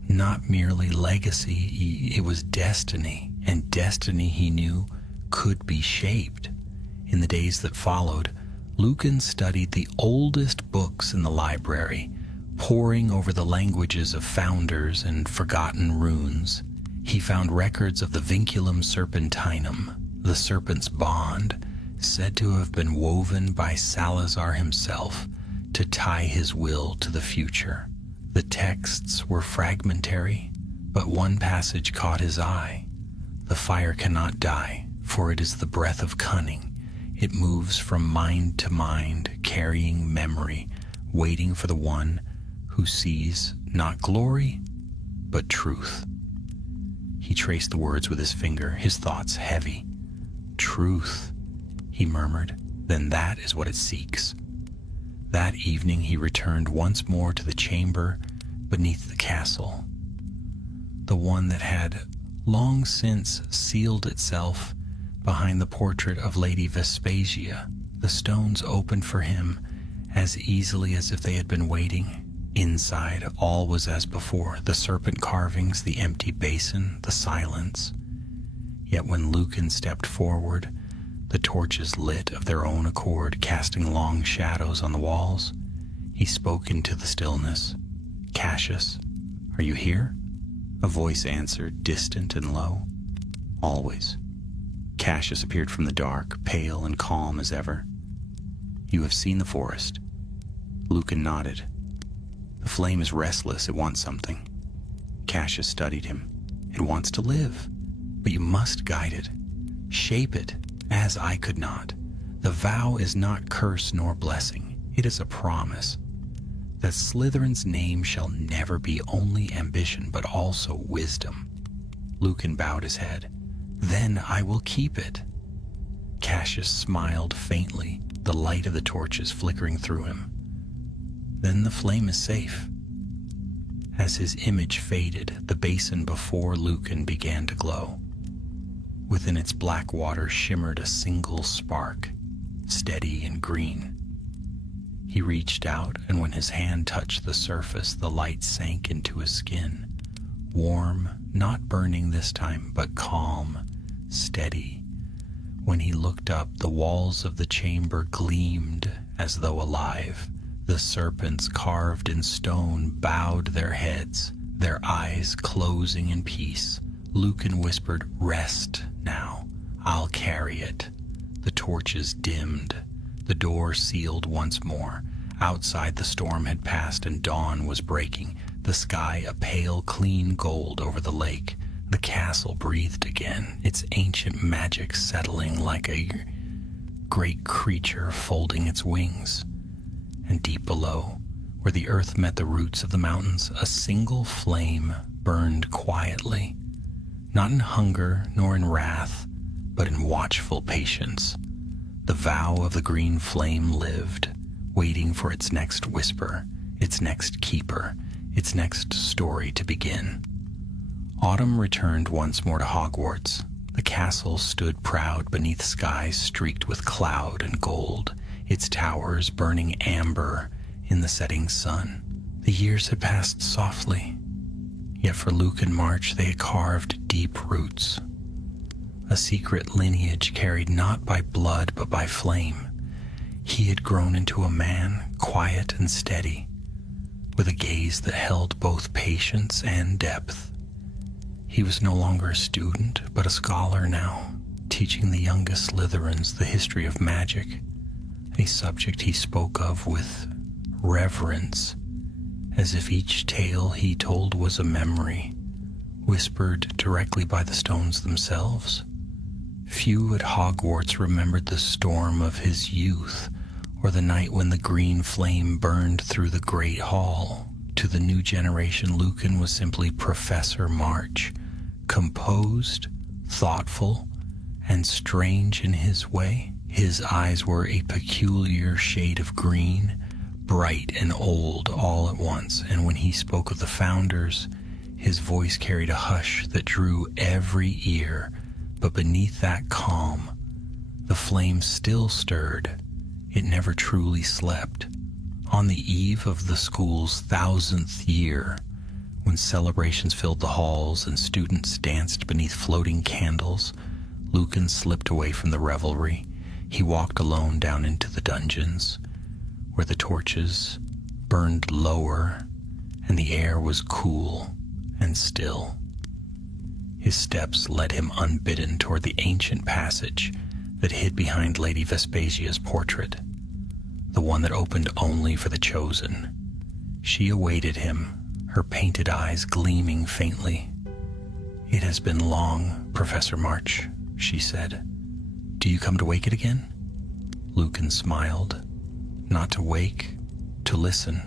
not merely legacy, it was destiny, and destiny, he knew, could be shaped. In the days that followed, Lucan studied the oldest books in the library, poring over the languages of founders and forgotten runes. He found records of the Vinculum Serpentinum, the serpent's bond, said to have been woven by Salazar himself to tie his will to the future. The texts were fragmentary, but one passage caught his eye. "The fire cannot die, for it is the breath of cunning. It moves from mind to mind, carrying memory, waiting for the one who sees not glory, but truth." He traced the words with his finger, his thoughts heavy. "Truth," he murmured, "then that is what it seeks." That evening he returned once more to the chamber beneath the castle, the one that had long since sealed itself behind the portrait of Lady Vespasia. The stones opened for him as easily as if they had been waiting. Inside, all was as before, the serpent carvings, the empty basin, the silence. Yet when Lucan stepped forward, the torches lit of their own accord, casting long shadows on the walls. He spoke into the stillness. "Cassius, are you here?" A voice answered, distant and low. "Always." Cassius appeared from the dark, pale and calm as ever. "You have seen the forest?" Lucan nodded. "The flame is restless, it wants something." Cassius studied him. "It wants to live, but you must guide it, shape it, as I could not. The vow is not curse nor blessing. It is a promise that Slytherin's name shall never be only ambition, but also wisdom." Lucan bowed his head. "Then I will keep it." Cassius smiled faintly, the light of the torches flickering through him. "Then the flame is safe." As his image faded, the basin before Lucan began to glow. Within its black water shimmered a single spark, steady and green. He reached out, and when his hand touched the surface, the light sank into his skin. Warm, not burning this time, but calm, steady. When he looked up, the walls of the chamber gleamed as though alive. The serpents carved in stone bowed their heads, their eyes closing in peace. Lucan whispered, "Rest now. I'll carry it." The torches dimmed. The door sealed once more. Outside, the storm had passed and dawn was breaking. The sky a pale, clean gold over the lake. The castle breathed again, its ancient magic settling like a great creature folding its wings. And deep below, where the earth met the roots of the mountains, a single flame burned quietly, not in hunger nor in wrath, but in watchful patience. The vow of the green flame lived, waiting for its next whisper, its next keeper, its next story to begin. Autumn returned once more to Hogwarts. The castle stood proud beneath skies streaked with cloud and gold, its towers burning amber in the setting sun. The years had passed softly, yet for Lucan March they had carved deep roots. A secret lineage carried not by blood but by flame. He had grown into a man, quiet and steady, with a gaze that held both patience and depth. He was no longer a student, but a scholar now, teaching the youngest Slytherins the history of magic, a subject he spoke of with reverence, as if each tale he told was a memory, whispered directly by the stones themselves. Few at Hogwarts remembered the storm of his youth, or the night when the green flame burned through the Great Hall. To the new generation, Lucan was simply Professor March, composed, thoughtful, and strange in his way. His eyes were a peculiar shade of green, bright and old all at once, and when he spoke of the founders, his voice carried a hush that drew every ear. But beneath that calm, the flame still stirred. It never truly slept. On the eve of the school's 1000th year, when celebrations filled the halls and students danced beneath floating candles, Lucan slipped away from the revelry. He walked alone down into the dungeons, where the torches burned lower and the air was cool and still. His steps led him unbidden toward the ancient passage that hid behind Lady Vespasia's portrait, the one that opened only for the chosen. She awaited him, her painted eyes gleaming faintly. "It has been long, Professor March," she said. "Do you come to wake it again?" Lucan smiled. Not to wake, to listen.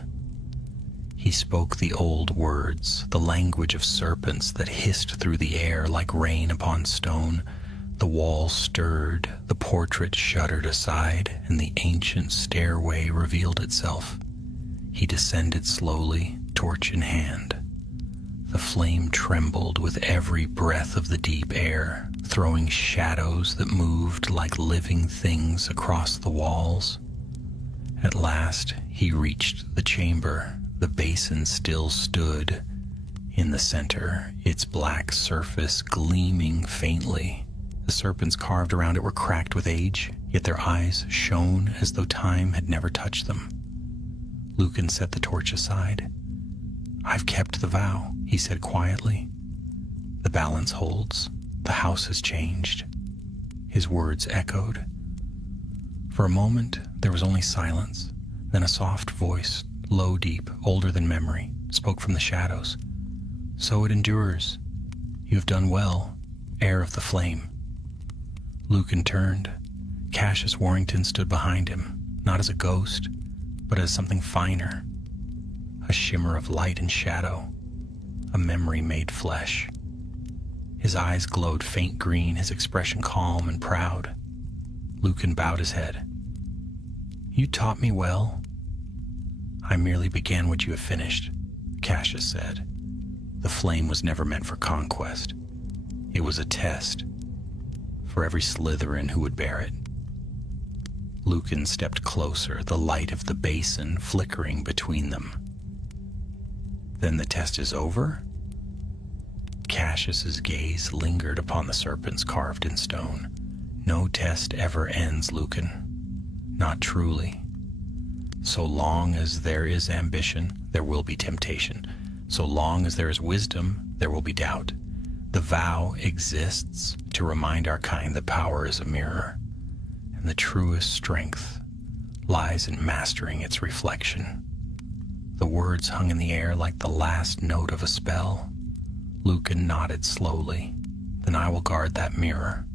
He spoke the old words, the language of serpents that hissed through the air like rain upon stone. The walls stirred, the portrait shuddered aside, and the ancient stairway revealed itself. He descended slowly, torch in hand. The flame trembled with every breath of the deep air, throwing shadows that moved like living things across the walls. At last, he reached the chamber. The basin still stood in the center, its black surface gleaming faintly. The serpents carved around it were cracked with age, yet their eyes shone as though time had never touched them. Lucan set the torch aside. "I've kept the vow," he said quietly. "The balance holds. The house has changed." His words echoed. For a moment, there was only silence. Then a soft voice, low, deep, older than memory, spoke from the shadows. "So it endures. You have done well, heir of the flame." Lucan turned. Cassius Warrington stood behind him, not as a ghost, but as something finer. A shimmer of light and shadow, a memory made flesh. His eyes glowed faint green, his expression calm and proud. Lucan bowed his head. "You taught me well." "I merely began what you have finished," Cassius said. "The flame was never meant for conquest. It was a test for every Slytherin who would bear it." Lucan stepped closer, the light of the basin flickering between them. "Then the test is over?" Cassius's gaze lingered upon the serpents carved in stone. "No test ever ends, Lucan. Not truly. So long as there is ambition, there will be temptation. So long as there is wisdom, there will be doubt. The vow exists to remind our kind that power is a mirror, and the truest strength lies in mastering its reflection." The words hung in the air like the last note of a spell. Lucan nodded slowly. "Then I will guard that mirror."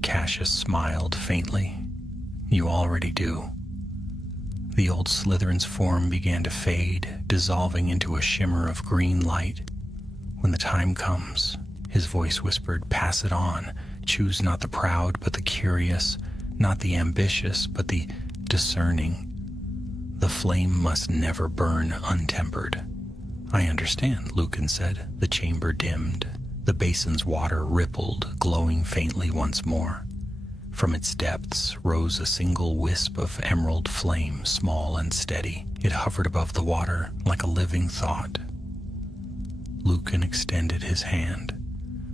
Cassius smiled faintly. "You already do." The old Slytherin's form began to fade, dissolving into a shimmer of green light. "When the time comes," his voice whispered, "pass it on. Choose not the proud, but the curious, not the ambitious, but the discerning. The flame must never burn untempered." "I understand," Lucan said. The chamber dimmed. The basin's water rippled, glowing faintly once more. From its depths rose a single wisp of emerald flame, small and steady. It hovered above the water like a living thought. Lucan extended his hand.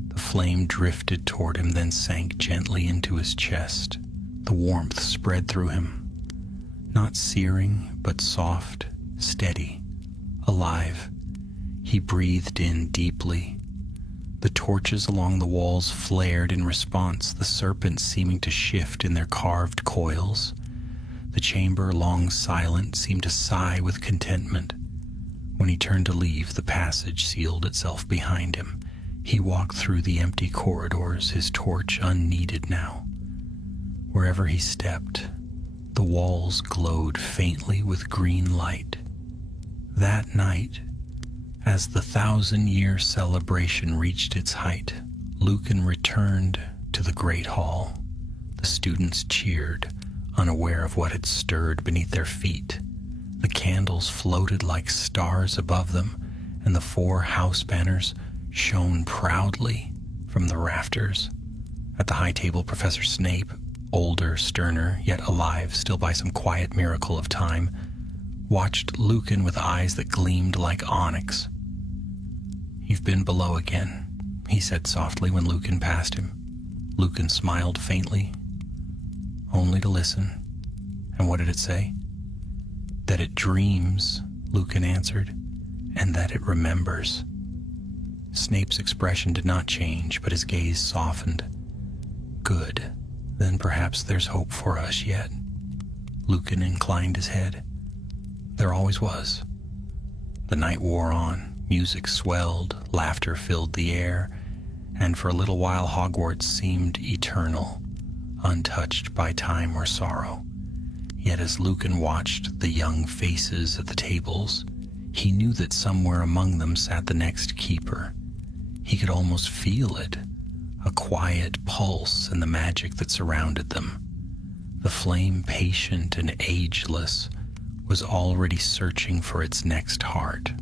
The flame drifted toward him, then sank gently into his chest. The warmth spread through him, not searing, but soft, steady, alive. He breathed in deeply. The torches along the walls flared in response, the serpents seeming to shift in their carved coils. The chamber, long silent, seemed to sigh with contentment. When he turned to leave, the passage sealed itself behind him. He walked through the empty corridors, his torch unneeded now. Wherever he stepped, the walls glowed faintly with green light. That night, as the 1,000-year celebration reached its height, Lucan returned to the great hall. The students cheered, unaware of what had stirred beneath their feet. The candles floated like stars above them, and the 4 house banners shone proudly from the rafters. At the high table, Professor Snape, older, sterner, yet alive still by some quiet miracle of time, watched Lucan with eyes that gleamed like onyx. "You've been below again," he said softly when Lucan passed him. Lucan smiled faintly, only to listen. "And what did it say?" "That it dreams," Lucan answered, "and that it remembers." Snape's expression did not change, but his gaze softened. "Good. Then perhaps there's hope for us yet." Lucan inclined his head. There always was. The night wore on. Music swelled, laughter filled the air, and for a little while Hogwarts seemed eternal, untouched by time or sorrow. Yet as Lucan watched the young faces at the tables, he knew that somewhere among them sat the next keeper. He could almost feel it, a quiet pulse in the magic that surrounded them. The flame, patient and ageless, was already searching for its next heart.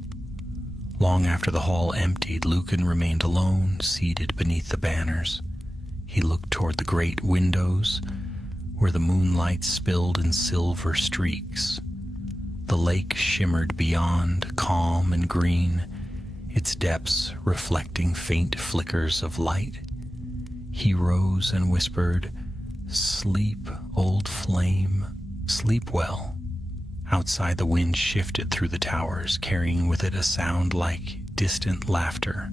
Long after the hall emptied, Lucan remained alone, seated beneath the banners. He looked toward the great windows, where the moonlight spilled in silver streaks. The lake shimmered beyond, calm and green, its depths reflecting faint flickers of light. He rose and whispered, "Sleep, old flame, sleep well." Outside, the wind shifted through the towers, carrying with it a sound like distant laughter,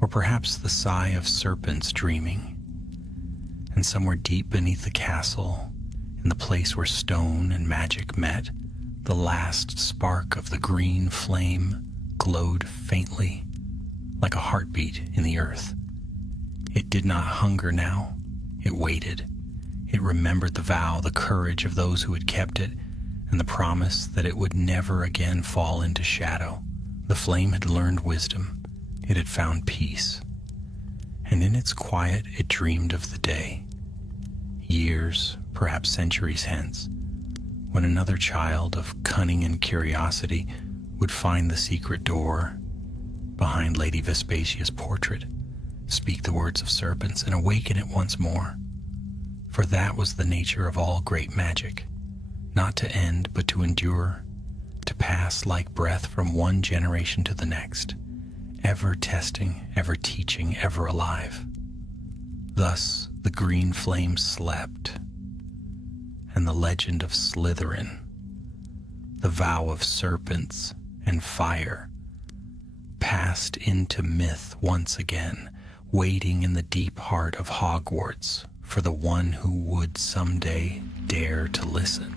or perhaps the sigh of serpents dreaming. And somewhere deep beneath the castle, in the place where stone and magic met, the last spark of the green flame glowed faintly, like a heartbeat in the earth. It did not hunger now. It waited. It remembered the vow, the courage of those who had kept it, and the promise that it would never again fall into shadow. The flame had learned wisdom. It had found peace. And in its quiet, it dreamed of the day, years, perhaps centuries hence, when another child of cunning and curiosity would find the secret door behind Lady Vespasia's portrait, speak the words of serpents, and awaken it once more. For that was the nature of all great magic. Not to end, but to endure, to pass like breath from one generation to the next, ever testing, ever teaching, ever alive. Thus the green flame slept, and the legend of Slytherin, the vow of serpents and fire, passed into myth once again, waiting in the deep heart of Hogwarts for the one who would someday dare to listen.